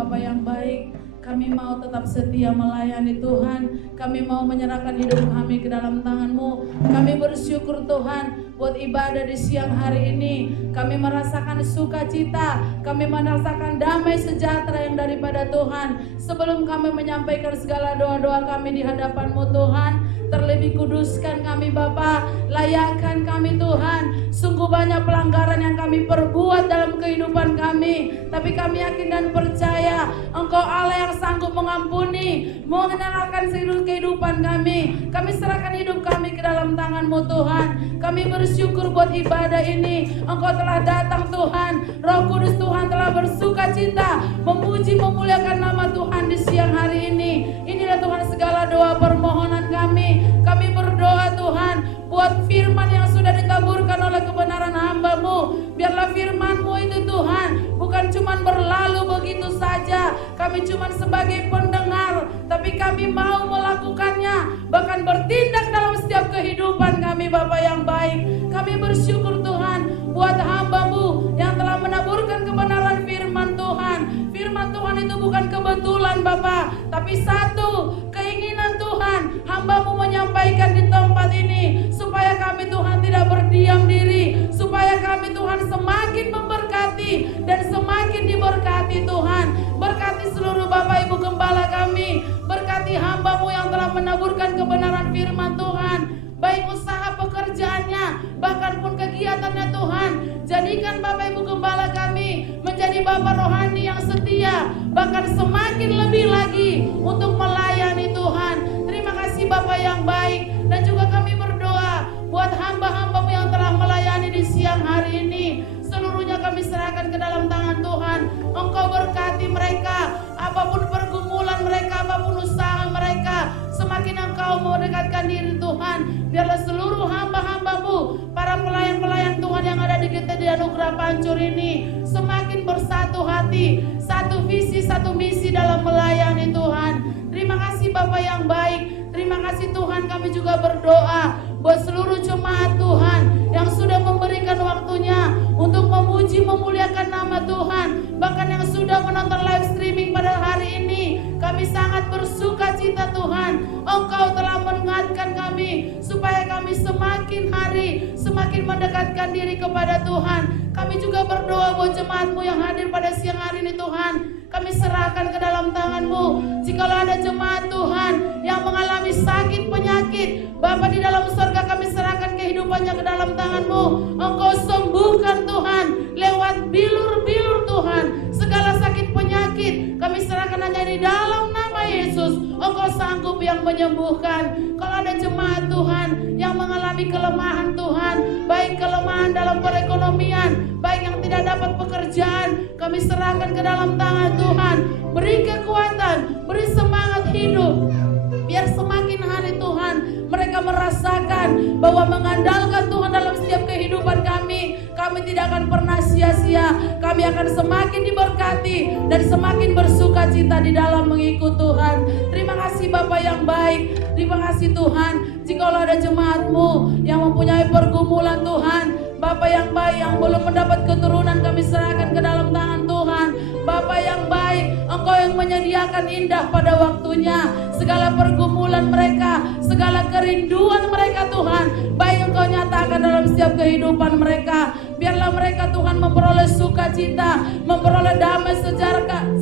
Bapa yang baik, kami mau tetap setia melayani Tuhan. Kami mau menyerahkan hidup kami ke dalam tangan-Mu. Kami bersyukur Tuhan buat ibadah di siang hari ini. Kami merasakan sukacita, kami merasakan damai sejahtera yang daripada Tuhan. Sebelum kami menyampaikan segala doa-doa kami di hadapan-Mu Tuhan, terlebih kuduskan kami Bapa, layakkan kami Tuhan. Sungguh banyak pelanggaran yang kami perbuat dalam kehidupan kami, tapi kami yakin dan percaya Engkau Allah yang sanggup mengampuni, mengenalkan seluruh kehidupan kami. Kami serahkan hidup kami ke dalam tangan-Mu Tuhan. Kami bersyukur buat ibadah ini. Engkau telah datang Tuhan, Roh Kudus Tuhan telah bersukacita memuji memuliakan nama Tuhan di siang hari ini. Inilah Tuhan segala doa permohonan kami. Kami berdoa Tuhan buat firman yang sudah ditaburkan oleh kebenaran hamba-Mu. Biarlah firman-Mu itu Tuhan bukan cuma berlalu begitu saja, kami cuma sebagai pendengar, tapi kami mau melakukannya, bahkan bertindak dalam setiap kehidupan kami Bapa yang baik. Kami bersyukur Tuhan buat hamba-Mu yang telah menaburkan kebenaran firman Tuhan. Firman Tuhan itu bukan kebetulan Bapa, tapi satu keinginan Tuhan hamba-Mu menyampaikan di tempat ini, supaya kami Tuhan tidak berdiam diri, supaya kami Tuhan semakin memberkati dan semakin diberkati Tuhan. Berkati seluruh Bapak Ibu Gembala kami, berkati hamba-Mu yang telah menaburkan kebenaran firman Tuhan, baik usaha pekerjaannya, bahkan pun kegiatannya Tuhan. Jadikan Bapak Ibu Gembala kami menjadi Bapak rohani yang setia, bahkan semakin lebih lagi untuk melayani Tuhan. Terima kasih Bapak yang baik. Dan juga kami berdoa buat hamba-hamba-Mu yang telah melayani di siang hari ini. Seluruhnya kami serahkan ke dalam tangan Tuhan. Engkau berkati mereka, apapun pergumulan mereka, apapun usaha mereka, semakin Engkau mau dekatkan diri Tuhan. Biarlah seluruh hamba-hamba-Mu, para pelayan-pelayan Tuhan yang ada di kita di Anugerah Pancur ini, semakin bersatu hati, satu visi, satu misi dalam melayani Tuhan. Terima kasih Bapak yang baik. Terima kasih Tuhan, kami juga berdoa buat seluruh jemaat Tuhan yang sudah memberikan waktunya untuk memuji memuliakan nama Tuhan, bahkan yang sudah menonton live streaming pada hari ini. Kami sangat bersuka cita Tuhan, Engkau telah mengingatkan kami supaya kami semakin hari semakin mendekatkan diri kepada Tuhan. Kami juga berdoa buat jemaat-Mu yang hadir pada siang hari ini Tuhan. Kami serahkan ke dalam tangan-Mu. Jikalau ada jemaat Tuhan yang mengalami sakit penyakit, Bapa di dalam surga, kami serahkan kehidupannya ke dalam tangan-Mu. Engkau sembuhkan Tuhan lewat bilur-bilur Tuhan. Segala sakit penyakit kami serahkan hanya di dalam nama Yesus. Engkau sanggup yang menyembuhkan. Kalau ada jemaat Tuhan yang mengalami kelemahan Tuhan, baik kelemahan dalam perekonomian, baik yang tidak dapat pekerjaan, kami serahkan ke dalam tangan Tuhan. Beri kekuatan, beri semangat hidup, biar semakin hari Tuhan mereka merasakan bahwa mengandalkan Tuhan dalam setiap kehidupan kami tidak akan pernah sia-sia. Kami akan semakin diberkati dan semakin bersuka cita di dalam mengikut Tuhan. Terima kasih Bapak yang baik. Terima kasih Tuhan. Jikalau ada jemaat-Mu yang mempunyai pergumulan Tuhan, Bapak yang baik, yang belum mendapat keturunan, kami serahkan ke dalam tangan Tuhan. Bapak yang baik, Engkau yang menyediakan indah pada waktunya. Segala pergumulan mereka, segala kerinduan mereka Tuhan, baik Engkau nyatakan dalam setiap kehidupan mereka. Biarlah mereka Tuhan memperoleh sukacita, memperoleh damai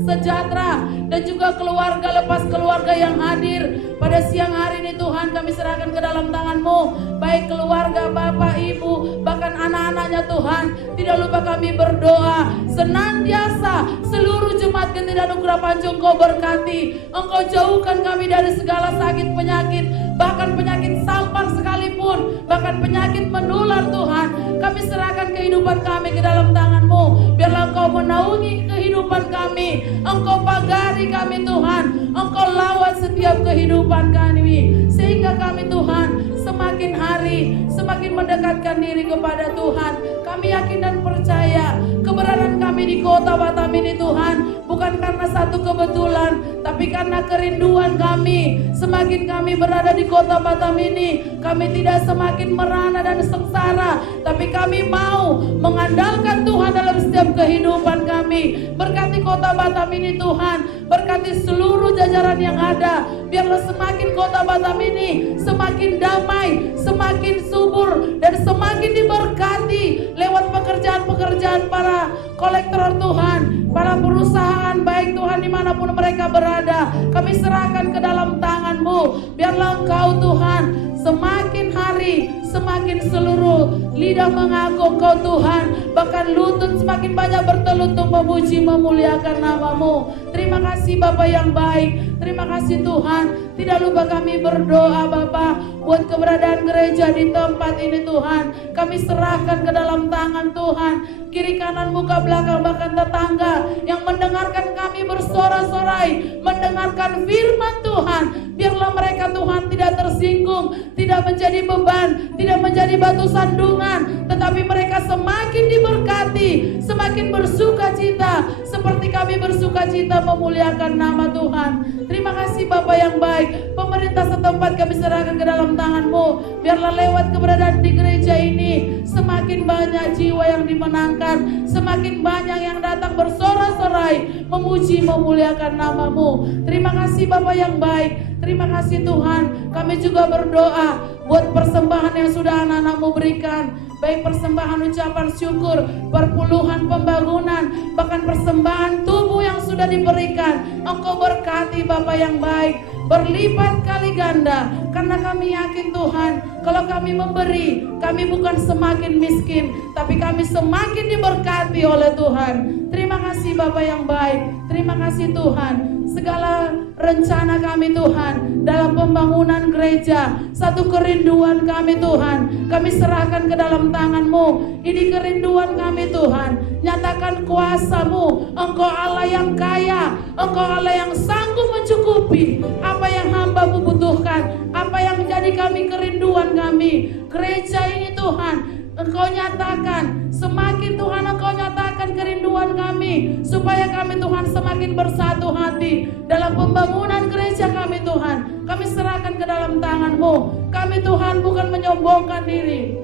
sejahtera, dan juga keluarga lepas keluarga yang hadir pada siang hari ini Tuhan, kami serahkan ke dalam tangan-Mu. Baik keluarga, Bapak, Ibu, bahkan anak-anaknya Tuhan. Tidak lupa kami berdoa senantiasa seluruh jemaat Genting Anugerah Pancur Engkau berkati. Engkau jauhkan kami dari segala sakit penyakit, bahkan penyakit sampar sekalipun, bahkan penyakit menular Tuhan. Kami serahkan kehidupan kami ke dalam tangan-Mu. Biarlah Engkau menaungi kehidupan kami, Engkau pagari kami Tuhan, Engkau lawat setiap kehidupan kami, sehingga kami Tuhan semakin hari semakin mendekatkan diri kepada Tuhan. Kami yakin dan percaya keberadaan kami di kota Batam ini Tuhan bukan bukan karena satu kebetulan, tapi karena kerinduan kami. Semakin kami berada di kota Batam ini, kami tidak semakin merana dan sengsara, tapi kami mau mengandalkan Tuhan dalam setiap kehidupan kami. Berkati kota Batam ini Tuhan, berkati seluruh jajaran yang ada. Biarlah semakin kota Batam ini semakin damai, semakin subur, dan semakin diberkati lewat pekerjaan-pekerjaan para kolektor Tuhan, para perusahaan baik Tuhan dimanapun mereka berada. Kami serahkan ke dalam tangan-Mu. Biarlah Engkau Tuhan semakin hari semakin seluruh lidah mengaku Engkau Tuhan, bahkan lutut semakin banyak bertelut untuk memuji memuliakan nama-Mu. Terima kasih Bapa yang baik, terima kasih Tuhan. Tidak lupa kami berdoa Bapa buat keberadaan gereja di tempat ini Tuhan. Kami serahkan ke dalam tangan Tuhan, kiri kanan muka belakang bahkan tetangga yang mendengarkan kami bersorak-sorai, mendengarkan firman Tuhan. Biarlah mereka Tuhan tidak tersinggung, tidak menjadi beban, tidak menjadi batu sandungan, tetapi mereka semakin diberkati, semakin bersuka cita seperti kami bersuka cita memuliakan nama Tuhan. Terima kasih Bapa yang baik. Pemerintah setempat kami serahkan ke dalam tangan-Mu. Biarlah lewat keberadaan di gereja ini semakin banyak jiwa yang dimenangkan, semakin banyak yang datang bersorak-sorai memuji memuliakan nama-Mu. Terima kasih Bapa yang baik. Terima kasih Tuhan. Kami juga berdoa buat persembahan yang sudah anak-anak-Mu berikan, baik persembahan ucapan syukur, perpuluhan pembangunan, bahkan persembahan tubuh yang sudah diberikan. Engkau berkati Bapa yang baik, berlipat kali ganda, karena kami yakin Tuhan, kalau kami memberi, kami bukan semakin miskin, tapi kami semakin diberkati oleh Tuhan. Terima kasih Bapa yang baik, terima kasih Tuhan. Segala rencana kami Tuhan dalam pembangunan gereja, satu kerinduan kami Tuhan, kami serahkan ke dalam tangan-Mu. Ini kerinduan kami Tuhan, nyatakan kuasa-Mu. Engkau Allah yang kaya, Engkau Allah yang sanggup mencukupi apa yang hamba-Mu butuhkan, apa yang menjadi kami kerinduan kami. Gereja ini Tuhan, Engkau nyatakan, semakin Tuhan Engkau nyatakan kerinduan kami, supaya kami Tuhan semakin bersatu hati dalam pembangunan gereja kami Tuhan. Kami serahkan ke dalam tangan-Mu. Kami Tuhan bukan menyombongkan diri,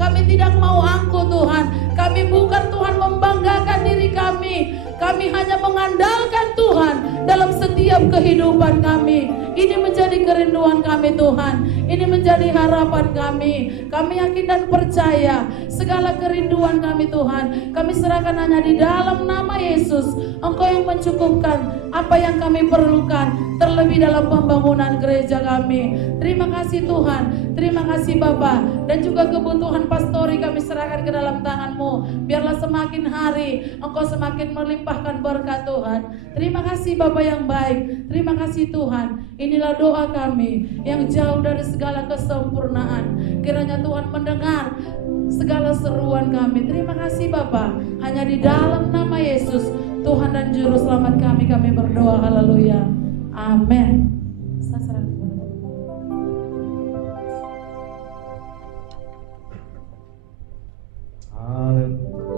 kami tidak mau angkuh Tuhan, kami bukan Tuhan membanggakan diri kami. Kami hanya mengandalkan Tuhan dalam setiap kehidupan kami. Ini menjadi kerinduan kami Tuhan, ini menjadi harapan kami. Kami yakin dan percaya segala kerinduan kami Tuhan, kami serahkan hanya di dalam nama Yesus. Engkau yang mencukupkan apa yang kami perlukan, terlebih dalam pembangunan gereja kami. Terima kasih Tuhan, terima kasih Bapa, dan juga kebutuhan pastori kami serahkan ke dalam tangan-Mu. Biarlah semakin hari Engkau semakin melimpahkan berkat Tuhan. Terima kasih Bapa yang baik, terima kasih Tuhan. Inilah doa kami yang jauh dari segala kesempurnaan. Kiranya Tuhan mendengar segala seruan kami. Terima kasih Bapa, hanya di dalam nama Yesus Tuhan dan Juru Selamat kami berdoa. Haleluya, amin.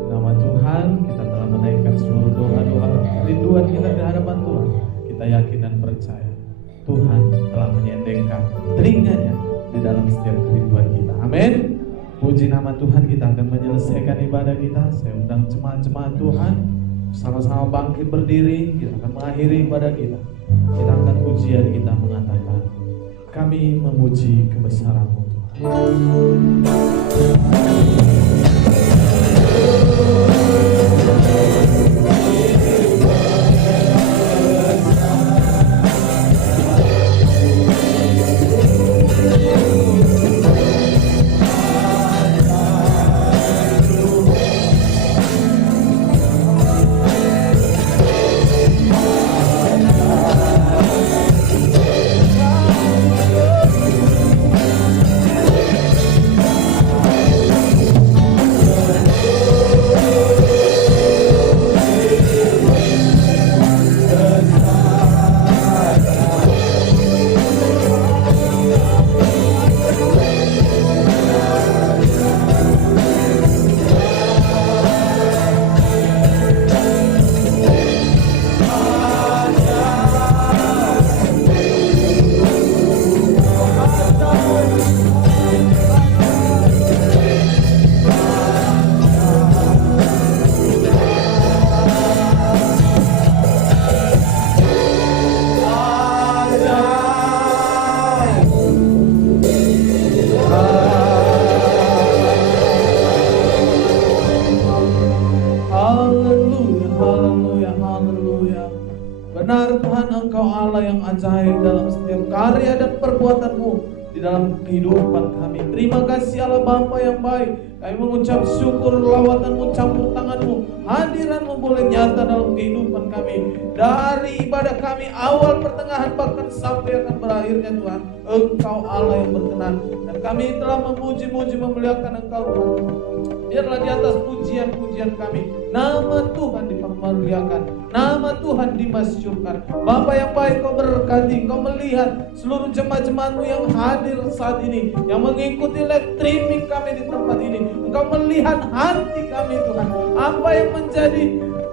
Nama Tuhan, kita telah menaikkan seluruh doa-doa kerinduan kita di hadapan Tuhan. Kita yakin dan percaya Tuhan telah menyendengkan telinganya di dalam setiap kerinduan kita. Amin. Puji nama Tuhan. Kita akan menyelesaikan ibadah kita. Saya undang jemaat-jemaat Tuhan sama-sama bangkit berdiri. Kita akan mengakhiri ibadah kita. Kita angkat pujian kita mengatakan, kami memuji kebesaran-Mu Tuhan. Benar Tuhan, Engkau Allah yang ajaib dalam setiap karya dan perbuatan-Mu di dalam kehidupan kami. Terima kasih Allah Bapa yang baik. Kami mengucap syukur lawatan-Mu, campur tangan-Mu, hadiran-Mu boleh nyata dalam kehidupan kami. Dari ibadah kami awal, pertengahan, bahkan sampai akan berakhirnya Tuhan, Engkau Allah yang berkenan. Dan kami telah memuji-muji, memuliakan Engkau Tuhan. Biarlah di atas pujian-pujian kami nama Tuhan dipermuliakan, nama Tuhan dimasyurkan. Bapa yang baik, Kau berkati, Kau melihat seluruh jemaat-jemaat-Mu yang hadir saat ini, yang mengikuti live streaming kami di tempat ini. Engkau melihat hati kami Tuhan, apa yang menjadi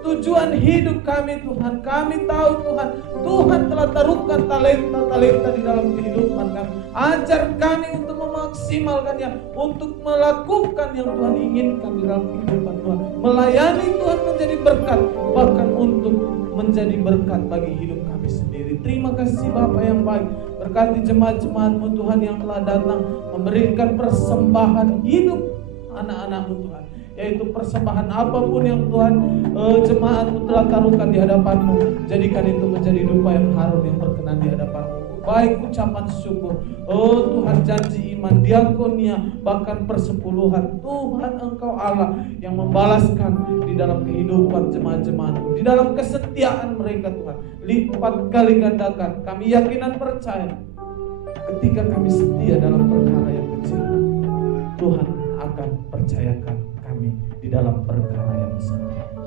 tujuan hidup kami Tuhan. Kami tahu Tuhan, Tuhan telah taruhkan talenta-talenta di dalam kehidupan kami. Ajar kami untuk memaksimalkannya, untuk melakukan yang Tuhan inginkan di dalam kehidupan Tuhan. Melayani Tuhan menjadi berkat, bahkan untuk menjadi berkat bagi hidup kami sendiri. Terima kasih Bapa yang baik. Berkati jemaat-jemaat-Mu Tuhan yang telah datang memberikan persembahan hidup anak-anak-Mu Tuhan, yaitu persembahan apapun yang Tuhan jemaat-Mu telah taruhkan di hadapan-Mu. Jadikan itu menjadi dupa yang harum yang berkenan di hadapan-Mu. Baik ucapan syukur, oh Tuhan, janji iman, diakonia, bahkan persepuluhan. Tuhan Engkau Allah yang membalaskan di dalam kehidupan jemaat-jemaat-Mu, di dalam kesetiaan mereka Tuhan, lipat kali gandakan. Kami yakin dan percaya ketika kami setia dalam perkara yang kecil, Tuhan akan percayakan kami di dalam perkara yang besar.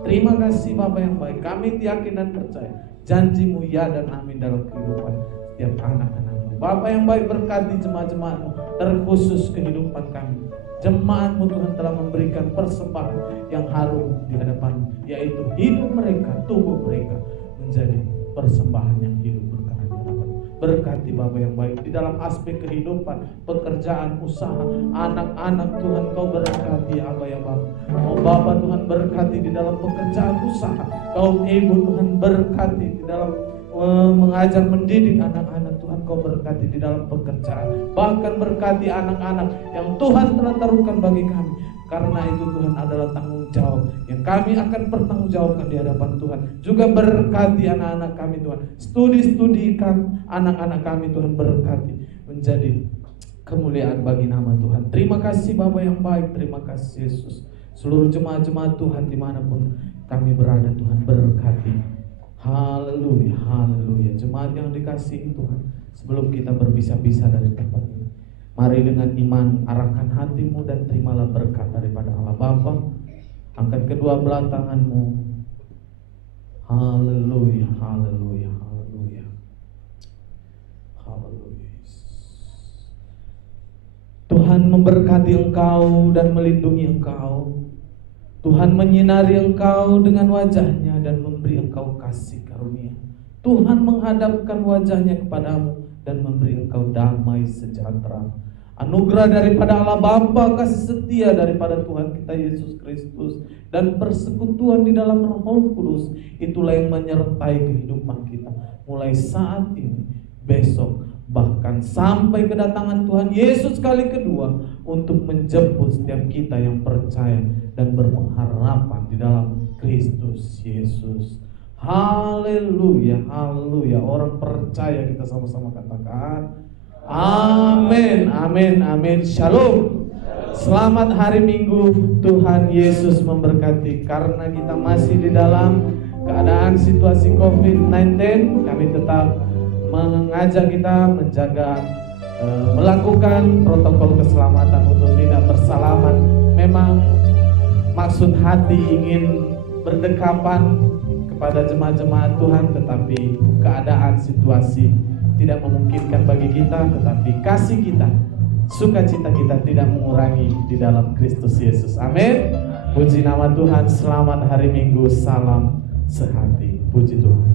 Terima kasih Bapa yang baik. Kami yakin dan percaya janji-Mu ya dan amin dalam kehidupan setiap anak-anak-Mu. Bapa yang baik, berkati jemaat-jemaat-Mu, terkhusus kehidupan kami. Jemaat-Mu Tuhan telah memberikan persembahan yang harum di hadapan-Mu, yaitu hidup mereka, tubuh mereka menjadi persembahan yang hidup berkenan di hadapan-Mu. Berkati Bapa yang baik di dalam aspek kehidupan, pekerjaan, usaha, anak-anak Tuhan Kau berkati Abba ya Bapa. Oh Bapa Tuhan, berkati di dalam pekerjaan usaha. Kau Ibu Tuhan berkati di dalam mengajar mendidik anak-anak Tuhan. Kau berkati di dalam pekerjaan, bahkan berkati anak-anak yang Tuhan telah taruhkan bagi kami. Karena itu Tuhan adalah tanggung jawab yang kami akan pertanggungjawabkan di hadapan Tuhan. Juga berkati anak-anak kami Tuhan, studi-studikan anak-anak kami Tuhan, berkati menjadi kemuliaan bagi nama Tuhan. Terima kasih Bapa yang baik, terima kasih Yesus. Seluruh jemaat-jemaat Tuhan dimanapun kami berada Tuhan, berkati. Haleluya, haleluya. Jemaat yang dikasihi Tuhan, sebelum kita berpisah-pisah dari tempat ini, mari dengan iman arahkan hatimu dan terimalah berkat daripada Allah Bapa. Angkat kedua belah tanganmu. Haleluya, haleluya, haleluya. Haleluya. Tuhan memberkati engkau dan melindungi engkau. Tuhan menyinari engkau dengan wajahnya dan memberi engkau kasih karunia. Tuhan menghadapkan wajahnya kepadamu dan memberi engkau damai sejahtera. Anugerah daripada Allah Bapa, kasih setia daripada Tuhan kita Yesus Kristus, dan persekutuan di dalam Roh Kudus, itulah yang menyertai kehidupan kita mulai saat ini, besok, bahkan sampai kedatangan Tuhan Yesus kali kedua untuk menjemput setiap kita yang percaya dan berpengharapan di dalam Kristus Yesus. Haleluya, haleluya. Orang percaya kita sama-sama katakan amin, amin, amin. Shalom. Selamat hari Minggu. Tuhan Yesus memberkati. Karena kita masih di dalam keadaan situasi COVID-19, kami tetap mengajak kita menjaga, melakukan protokol keselamatan untuk tidak bersalaman. Memang maksud hati ingin berdekapan kepada jemaat-jemaat Tuhan, tetapi keadaan situasi tidak memungkinkan bagi kita. Tetapi kasih kita, sukacita kita tidak mengurangi di dalam Kristus Yesus. Amin. Puji nama Tuhan. Selamat hari Minggu. Salam sehati. Puji Tuhan.